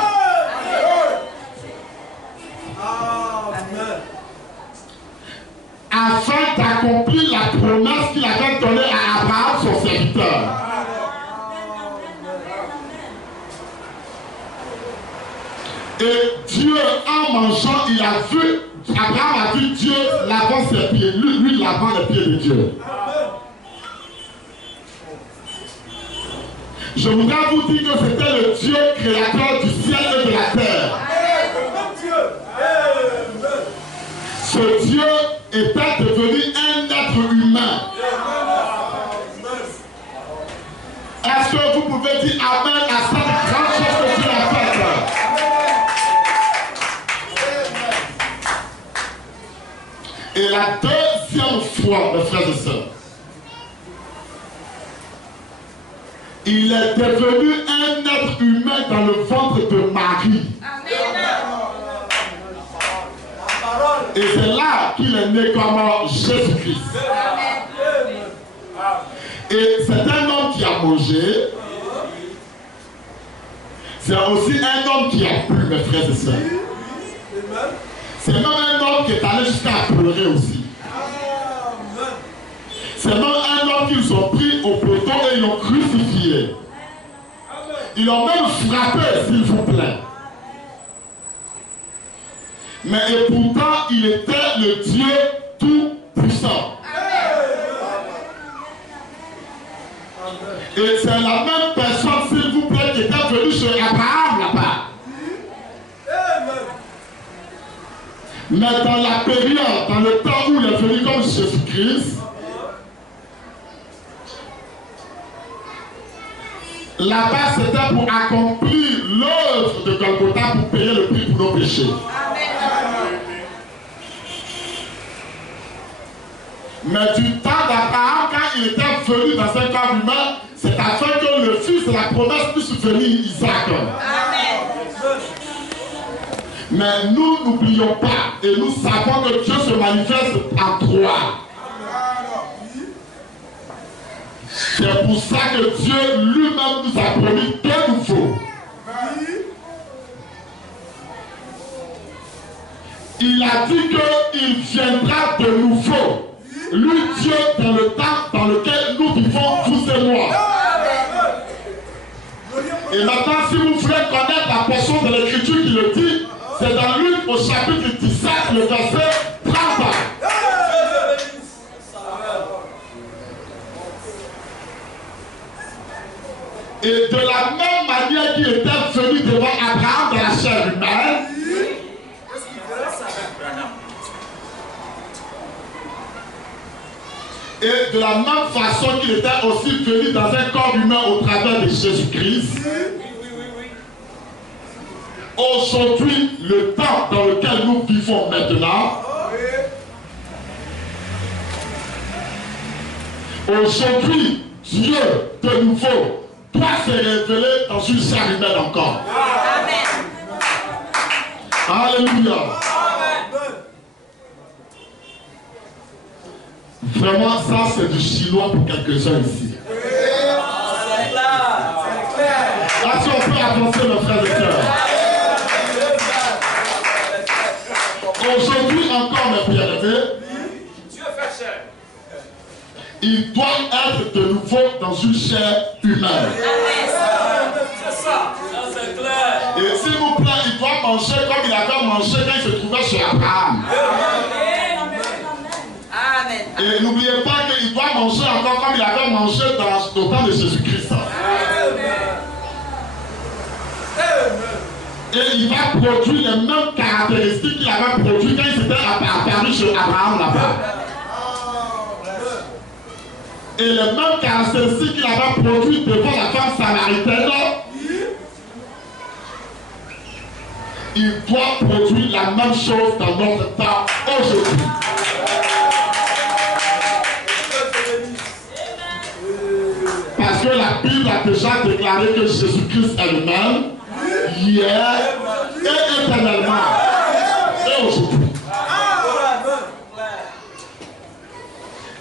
Afin d'accomplir la promesse qu'il avait donnée à Abraham, son serviteur. Et Dieu, en mangeant, il a vu, Abraham a vu Dieu lavant ses pieds, lui lavant les pieds de Dieu. Je voudrais vous dire que c'était le Dieu créateur du ciel et de la terre. Ce Dieu était devenu un être humain. Est-ce que vous pouvez dire Amen à cette grande chose que Dieu a faite? Et la deuxième fois, mes frères et sœurs, il est devenu un être humain dans le ventre de Marie. Et c'est là qu'il est né comme Jésus-Christ. Et c'est un homme qui a mangé. C'est aussi un homme qui a bu, mes frères et sœurs. C'est même un homme qui est allé jusqu'à pleurer aussi. C'est même un homme qu'ils ont pris au poteau et ils l'ont crucifié. Ils l'ont même frappé, s'il vous plaît. Mais et pourtant, il était le Dieu tout-puissant. Et c'est la même personne, s'il vous plaît, qui était venue chez Abraham là-bas. Mais dans la période, dans le temps où il est venu comme Jésus-Christ, là-bas c'était pour accomplir l'œuvre de Golgotha pour payer le prix pour nos péchés. Mais du temps d'Abraham, quand il était venu dans un corps humain, c'est afin que le fils de la promesse puisse venir, Isaac. Mais nous n'oublions pas et nous savons que Dieu se manifeste en trois. C'est pour ça que Dieu lui-même nous a promis de nouveau. Il a dit qu'il viendra de nouveau. Lui, Dieu, dans le temps dans lequel nous vivons, vous et moi. Et maintenant, si vous voulez connaître la portion de l'Écriture qui le dit, c'est dans Luc au chapitre 17, le verset 30. Et de la même manière qu'il était venu devant Abraham dans la chair humaine, et de la même façon qu'il était aussi venu dans un corps humain au travers de Jésus-Christ, aujourd'hui, le temps dans lequel nous vivons maintenant, aujourd'hui, Dieu, de nouveau, doit se révéler dans une chair humaine encore. Amen. Alléluia. Vraiment, ça c'est du chinois pour quelques-uns ici. Là, si on peut avancer nos frères et sœurs. Aujourd'hui encore, mes bien-aimés, il doit être de nouveau dans une chair humaine. C'est ça, c'est clair. Et s'il vous plaît, il doit manger comme il avait mangé quand il se trouvait chez Abraham. Et n'oubliez pas qu'il doit manger encore comme il avait mangé dans le temps de Jésus-Christ. Et il va produire les mêmes caractéristiques qu'il avait produit quand il s'était apparu chez Abraham là-bas. Et les mêmes caractéristiques qu'il avait produites devant la femme samaritaine, il doit produire la même chose dans notre temps aujourd'hui. Parce que la Bible a déjà déclaré que Jésus-Christ est le même, hier et éternellement. Et aujourd'hui.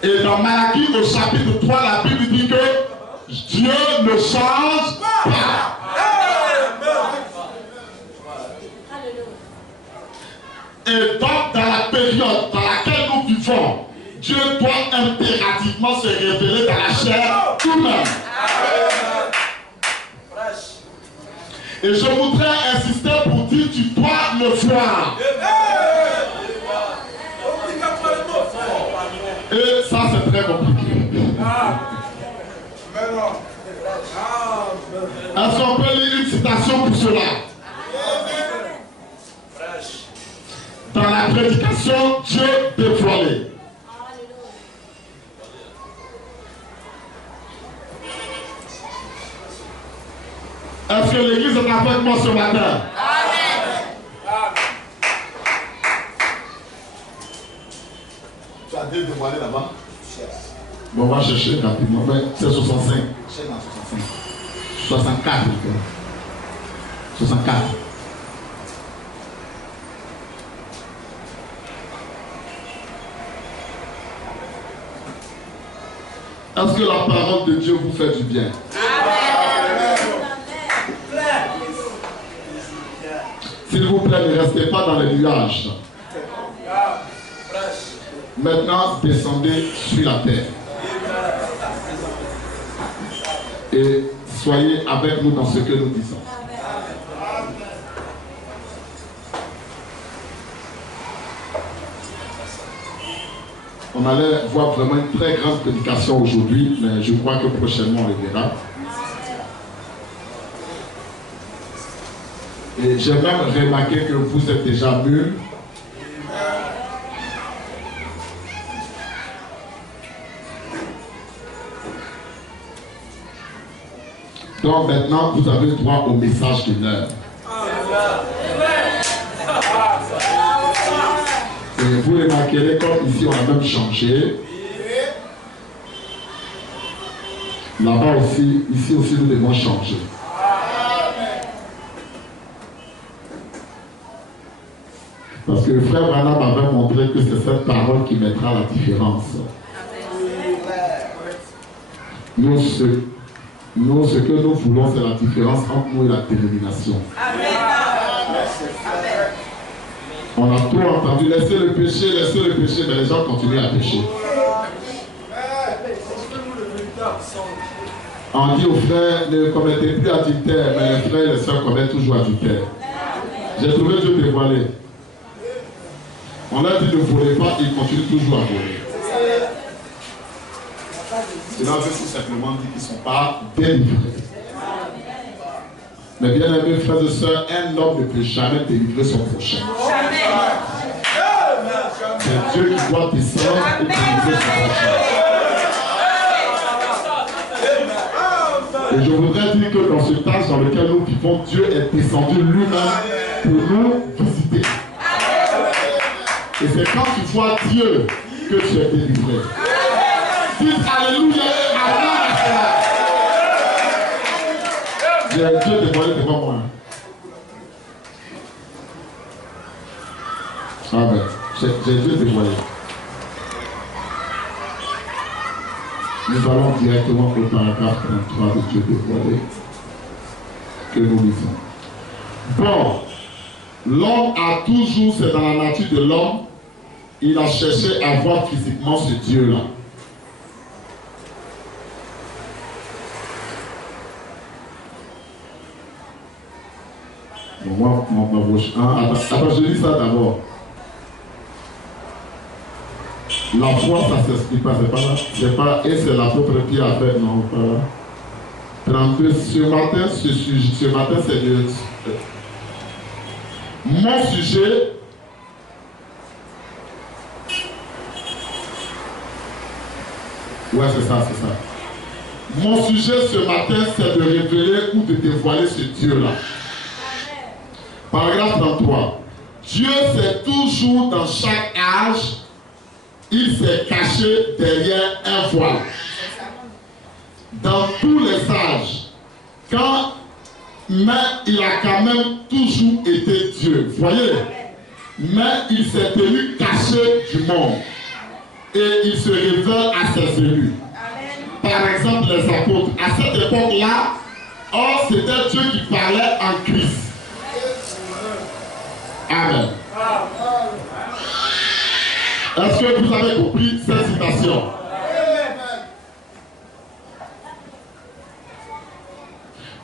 Et dans Malachie au chapitre 3, la Bible dit que Dieu ne change pas. Et donc dans la période dans laquelle nous vivons, Dieu doit impérativement se révéler dans la chair humaine. Et je voudrais insister pour dire, tu dois le voir. Et ça, c'est très compliqué. Est-ce qu'on peut lire une citation pour cela? Dans la prédication, Dieu dévoilé. Est-ce que l'église est avec moi ce matin? Amen. Tu as dit dévoilé là-bas? Bon, on va chercher rapidement. C'est 65. C'est dans 65. 64. 64. Est-ce que la parole de Dieu vous fait du bien? Amen. S'il vous plaît, ne restez pas dans les nuages. Maintenant, descendez sur la terre. Et soyez avec nous dans ce que nous disons. On allait voir vraiment une très grande prédication aujourd'hui, mais je crois que prochainement on le verra. Et j'ai même remarqué que vous êtes déjà mûrs. Donc maintenant, vous avez droit au message de l'heure. Et vous remarquerez comme ici on a même changé. Là-bas aussi, ici aussi nous devons changer. Parce que le frère Branham avait montré que c'est cette parole qui mettra la différence. Nous, ce que nous voulons, c'est la différence entre nous et la dénomination. On a tout entendu, laissez le péché, mais les gens continuent à pécher. On dit aux frères, ne commettez plus adultère, mais les frères et les sœurs commettent toujours adultère. J'ai trouvé Dieu dévoilé. On a dit ne volez pas, ils continuent toujours à voler. Cela veut tout simplement dire qu'ils ne sont pas délivrés. Mais bien aimés frères et sœurs, un homme ne peut jamais délivrer son prochain. C'est Dieu qui doit descendre et délivrer son prochain. Et je voudrais dire que dans ce temps dans lequel nous vivons, Dieu est descendu lui-même pour nous visiter. Et c'est quand tu vois Dieu que tu es délivré. Dites Alléluia et Amen. J'ai Dieu dévoilé devant moi. Amen. J'ai Dieu dévoilé. Nous allons directement au paragraphe 33 de Dieu dévoilé que nous lisons. Bon, l'homme a toujours, c'est dans la nature de l'homme, il a cherché à voir physiquement ce Dieu-là. Bon, moi, ma bouche. Attends, je lis ça d'abord. La foi, ça ne s'explique pas, c'est pas, et c'est l'apôtre qui a fait, non, pas. 32, ce matin, c'est Dieu. Mon sujet, ouais, c'est ça. Mon sujet ce matin, c'est de révéler ou de dévoiler ce Dieu-là. Paragraphe 33. Dieu, c'est toujours dans chaque âge, il s'est caché derrière un voile. Dans tous les âges, mais il a quand même toujours été Dieu. Voyez? Mais il s'est tenu caché du monde. Et il se révèle à ses élus. Par exemple, les apôtres. À cette époque-là, c'était Dieu qui parlait en Christ. Amen. Est-ce que vous avez compris cette citation?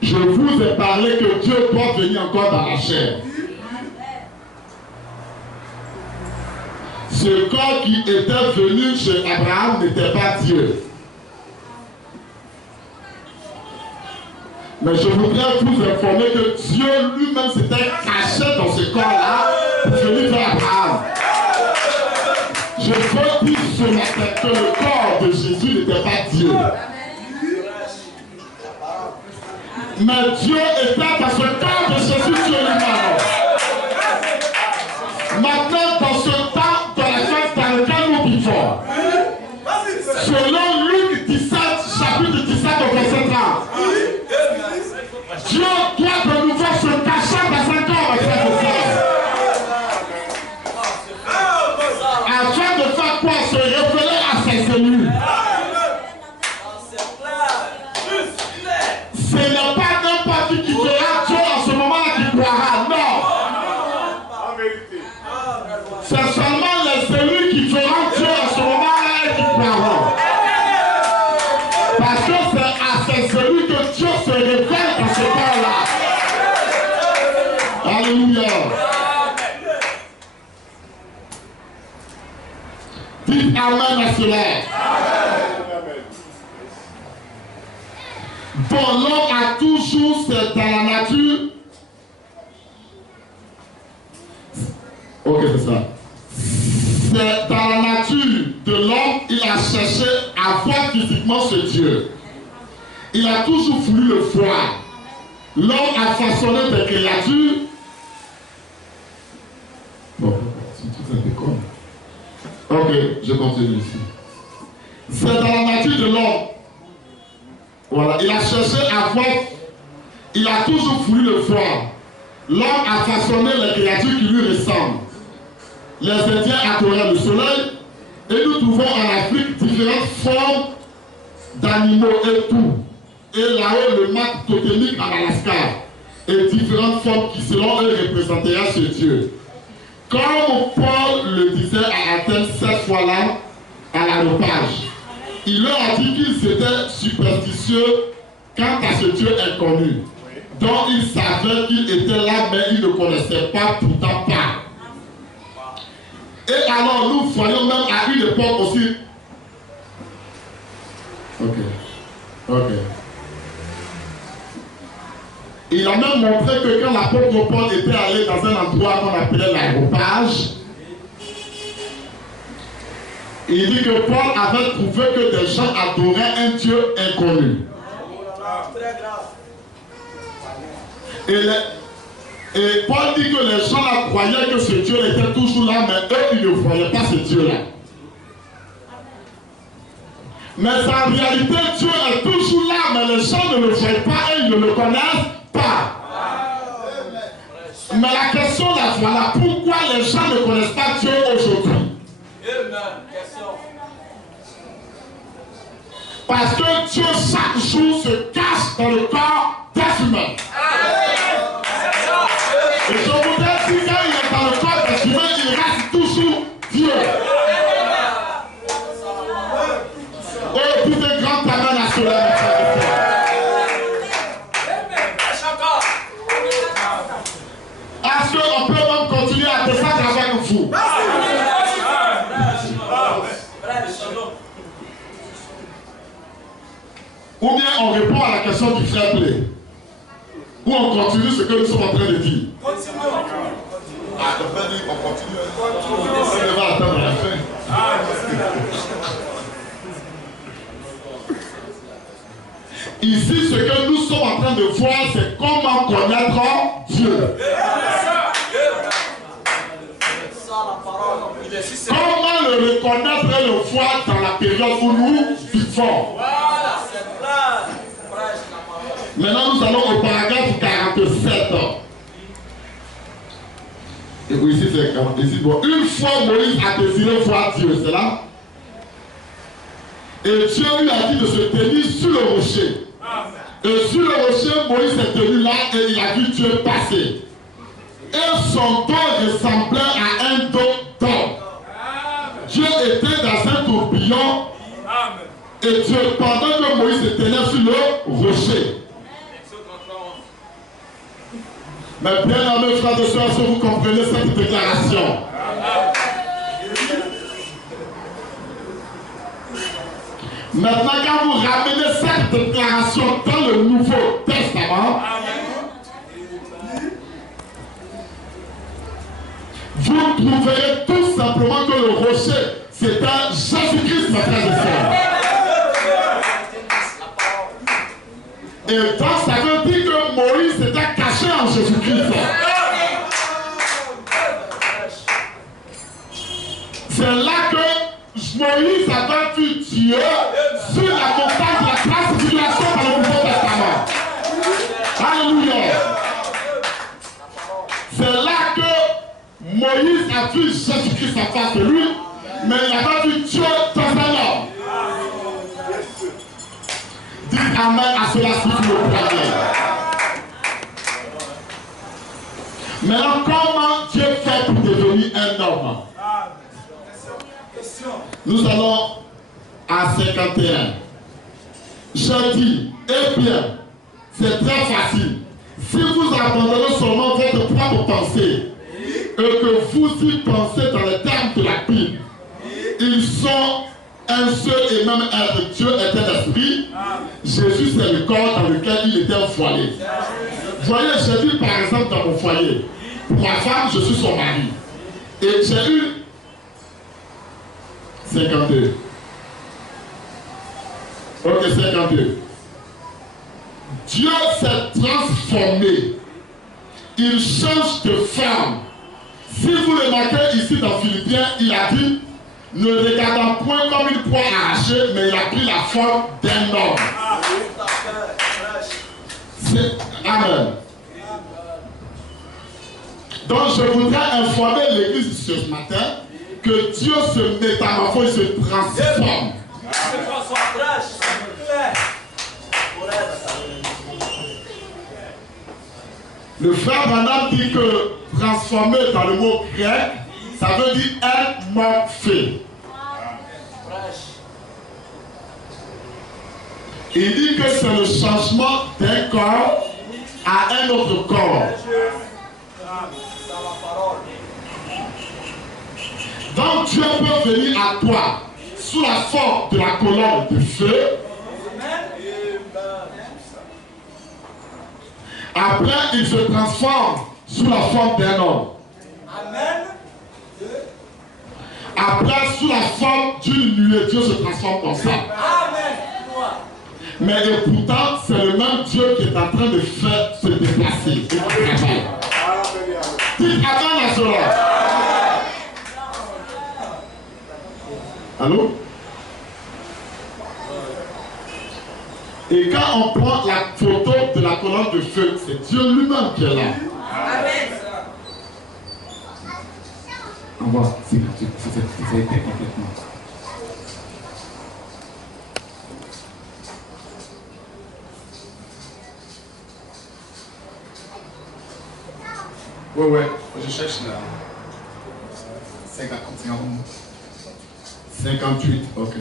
Je vous ai parlé que Dieu doit venir encore dans la chair. Ce corps qui était venu chez Abraham n'était pas Dieu. Mais je voudrais vous informer que Dieu lui-même s'était caché dans ce corps-là pour venir vers Abraham. Je veux dire ce matin que le corps de Jésus n'était pas Dieu. Mais Dieu était dans ce corps de Jésus sur lui-même. Maintenant, dans ce temps, dans lequel nous vivons, selon Luc 17, chapitre 17 au verset 30, Dieu doit de nouveau se cacher dans un corps, frère et sœur. Afin de faire quoi? Se révéler à ses élus. Ce n'est pas n'importe qui qui verra Dieu en ce moment-là qui croira. Non. C'est seulement les élus qui verront Dieu en ce moment-là et qui croiront. Parce que c'est à ces élus que Dieu se révèle dans ce corps-là. Alléluia. Dites Amen à cela. Bon, l'homme a toujours, c'est dans la nature. Ok, c'est ça. C'est dans la nature de l'homme, il a cherché à voir physiquement ce Dieu. Il a toujours voulu le voir. L'homme a façonné des créatures. Bon, c'est tout un décor. Ok, je continue ici. C'est dans la nature de l'homme. Voilà, il a cherché à voir, il a toujours voulu le voir. L'homme a façonné les créatures qui lui ressemblent. Les Indiens adoraient le soleil et nous trouvons en Afrique différentes formes d'animaux et tout. Et là-haut, le mât totémique en Alaska et différentes formes qui, selon eux, représenteraient ce Dieu. Comme Paul le disait à Athènes cette fois-là, à l'aéropage, il leur a dit qu'ils étaient superstitieux quant à ce Dieu inconnu, dont ils savaient qu'il était là, mais ils ne connaissaient pas, pourtant pas. Et alors nous voyons même à une époque aussi. Ok. Il a même montré que quand l'apôtre Paul était allé dans un endroit qu'on appelait l'aéropage, il dit que Paul avait trouvé que des gens adoraient un Dieu inconnu. Et Paul dit que les gens croyaient que ce Dieu était toujours là, mais eux, ils ne voyaient pas ce Dieu-là. Mais en réalité, Dieu est toujours là, mais les gens ne le voient pas et ils ne le connaissent pas. Mais la question là, voilà, pourquoi les gens ne connaissent pas Dieu aujourd'hui? Parce que Dieu chaque jour se cache dans le corps des humains. Et je voudrais dire qu'il est dans le corps des humains, il reste toujours Dieu. Oh, tout est grand amen à cela. Est-ce qu'on peut même continuer à descendre avec vous? Ou bien on répond à la question du frère Blé. Ou on continue ce que nous sommes en train de dire. Ah, le frère dit qu'on continue. On va attendre la fin. Ici, ce que nous sommes en train de voir, c'est comment connaître Dieu. Comment le reconnaître et le voir dans la période où nous vivons. Maintenant, nous allons au paragraphe 47. Et puis ici, c'est 46. Bon, une fois, Moïse a désiré voir Dieu, c'est là. Et Dieu lui a dit de se tenir sur le rocher. Et sur le rocher, Moïse s'est tenu là et il a vu Dieu passer. Et son dos ressemblait à un dos d'homme. Dieu était dans un tourbillon. Et Dieu, pendant que Moïse se tenait sur le rocher. Mais bien aimés frères et sœurs, si vous comprenez cette déclaration. Maintenant, quand vous ramenez cette déclaration dans le Nouveau Testament, vous trouverez tout simplement que le rocher, c'est un Jésus-Christ, mes frères et sœurs. Et donc, ça veut dire que Moïse était caché en Jésus-Christ. C'est là que Moïse avait vu Dieu sur la montagne de la transfiguration par le Nouveau Testament. Alléluia. C'est là que Moïse a vu Jésus-Christ en face de lui, mais il n'a pas vu Dieu dans un homme. Dites amen à cela si vous le croyez. Maintenant, comment Dieu fait pour devenir un homme? Nous allons à 51. Je dis, eh bien, c'est très facile. Si vous abandonnez seulement votre propre pensée et que vous y pensez dans les termes de la Bible, ils sont un seul et même être. Dieu est un esprit. Jésus, c'est le corps dans lequel il était enfoiré. Voyez, j'ai dit par exemple dans mon foyer, pour ma femme, je suis son mari. Et j'ai eu 52. Ok, 52. Dieu s'est transformé. Il change de forme. Si vous remarquez ici dans Philippiens, il a dit, ne regardant point comme une proie arrachée, mais il a pris la forme d'un homme. Amen. Donc je voudrais informer l'église ce matin que Dieu se métamorphose, se transforme. Le frère Branham dit que transformer dans le mot grec, ça veut dire être morphé. Il dit que c'est le changement d'un corps à un autre corps. Donc Dieu peut venir à toi sous la forme de la colonne de feu. Après, il se transforme sous la forme d'un homme. Après, sous la forme d'une nuée, Dieu se transforme comme ça. Mais et pourtant, c'est le même Dieu qui est en train de faire se déplacer. Dites amen à cela. Allô? Et quand on prend la photo de la colonne de feu, c'est Dieu lui-même qui est là. Amen. On voit, c'est complètement. Ouais, je cherche là. 58, ok.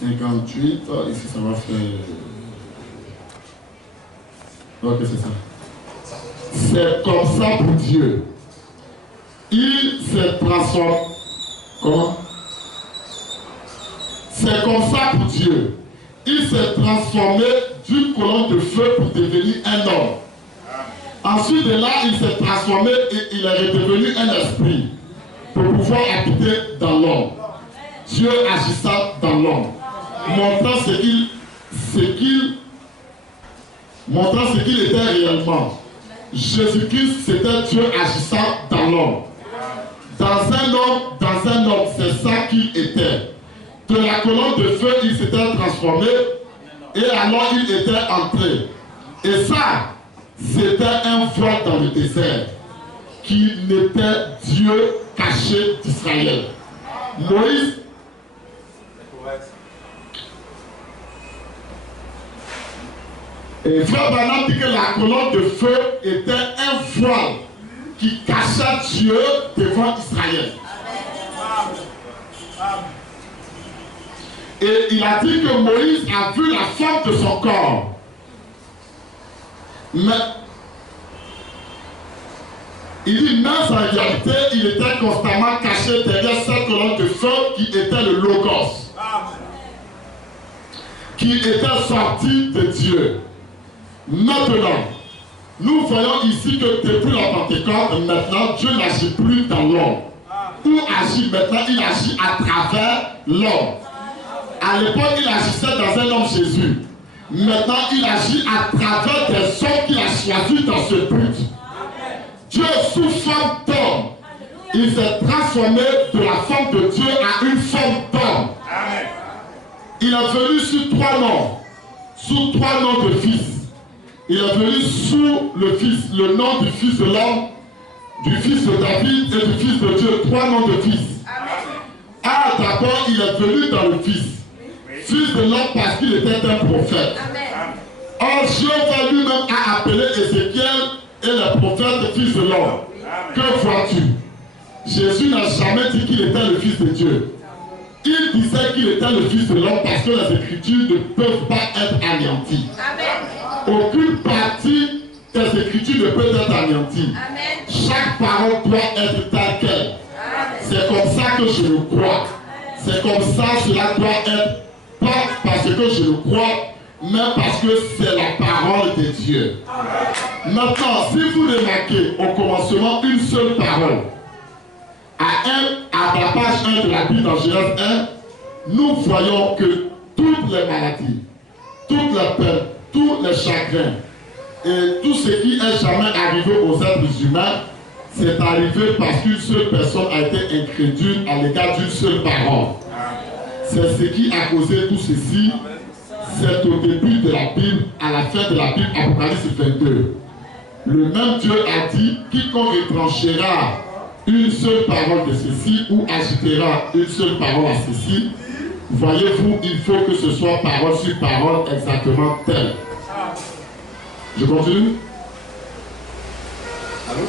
58, ici ça va faire... Ok, c'est ça. C'est comme ça pour Dieu. Il se transforme. Comment? C'est comme ça pour Dieu. Il s'est transformé d'une colonne de feu pour devenir un homme. Ensuite de là, il s'est transformé et il est redevenu un esprit pour pouvoir habiter dans l'homme. Dieu agissant dans l'homme, montrant ce qu'il était réellement. Jésus-Christ, c'était Dieu agissant dans l'homme. Dans un homme, c'est ça qu'il était. De la colonne de feu, il s'était transformé et alors il était entré. Et ça, c'était un voile dans le désert qui n'était Dieu caché d'Israël. Moïse, et Frère Branham dit que la colonne de feu était un voile qui cachait Dieu devant Israël. Et il a dit que Moïse a vu la forme de son corps. Mais il dit, mais en réalité, il était constamment caché derrière cette colonne de feu qui était le Logos, qui était sorti de Dieu. Maintenant, nous voyons ici que depuis la Pentecôte, maintenant, Dieu n'agit plus dans l'homme. Où agit maintenant? Il agit à travers l'homme. À l'époque, il agissait dans un homme Jésus. Maintenant, il agit à travers des hommes qu'il a choisis dans ce but. Dieu, sous forme d'homme, il s'est transformé de la forme de Dieu à une forme d'homme. Il est venu sous trois noms de fils. Il est venu sous le nom du Fils de l'homme, du Fils de David et du Fils de Dieu. Trois noms de fils. Ah, d'abord, il est venu dans le Fils. Fils de l'homme parce qu'il était un prophète. Or, Jéhovah lui-même a appelé Ézéchiel et le prophète Fils de l'homme. Que vois-tu? Jésus n'a jamais dit qu'il était le Fils de Dieu. Il disait qu'il était le Fils de l'homme parce que les Écritures ne peuvent pas être anéanties. Aucune partie des Écritures ne peut être anéantie. Chaque parole doit être telle qu'elle. C'est comme ça que je le crois. C'est comme ça cela doit être. Pas parce que je le crois, mais parce que c'est la parole de Dieu. Maintenant, si vous remarquez au commencement une seule parole, à la page 1 de la Bible dans Genèse 1, nous voyons que toutes les maladies, toutes les peines, tous les chagrins et tout ce qui est jamais arrivé aux êtres humains, c'est arrivé parce qu'une seule personne a été incrédule à l'égard d'une seule parole. C'est ce qui a causé tout ceci. C'est au début de la Bible, à la fin de la Bible, Apocalypse 22. Le même Dieu a dit, quiconque retranchera une seule parole de ceci ou ajoutera une seule parole à ceci, voyez-vous, il faut que ce soit parole sur parole exactement telle. Je continue? Allô?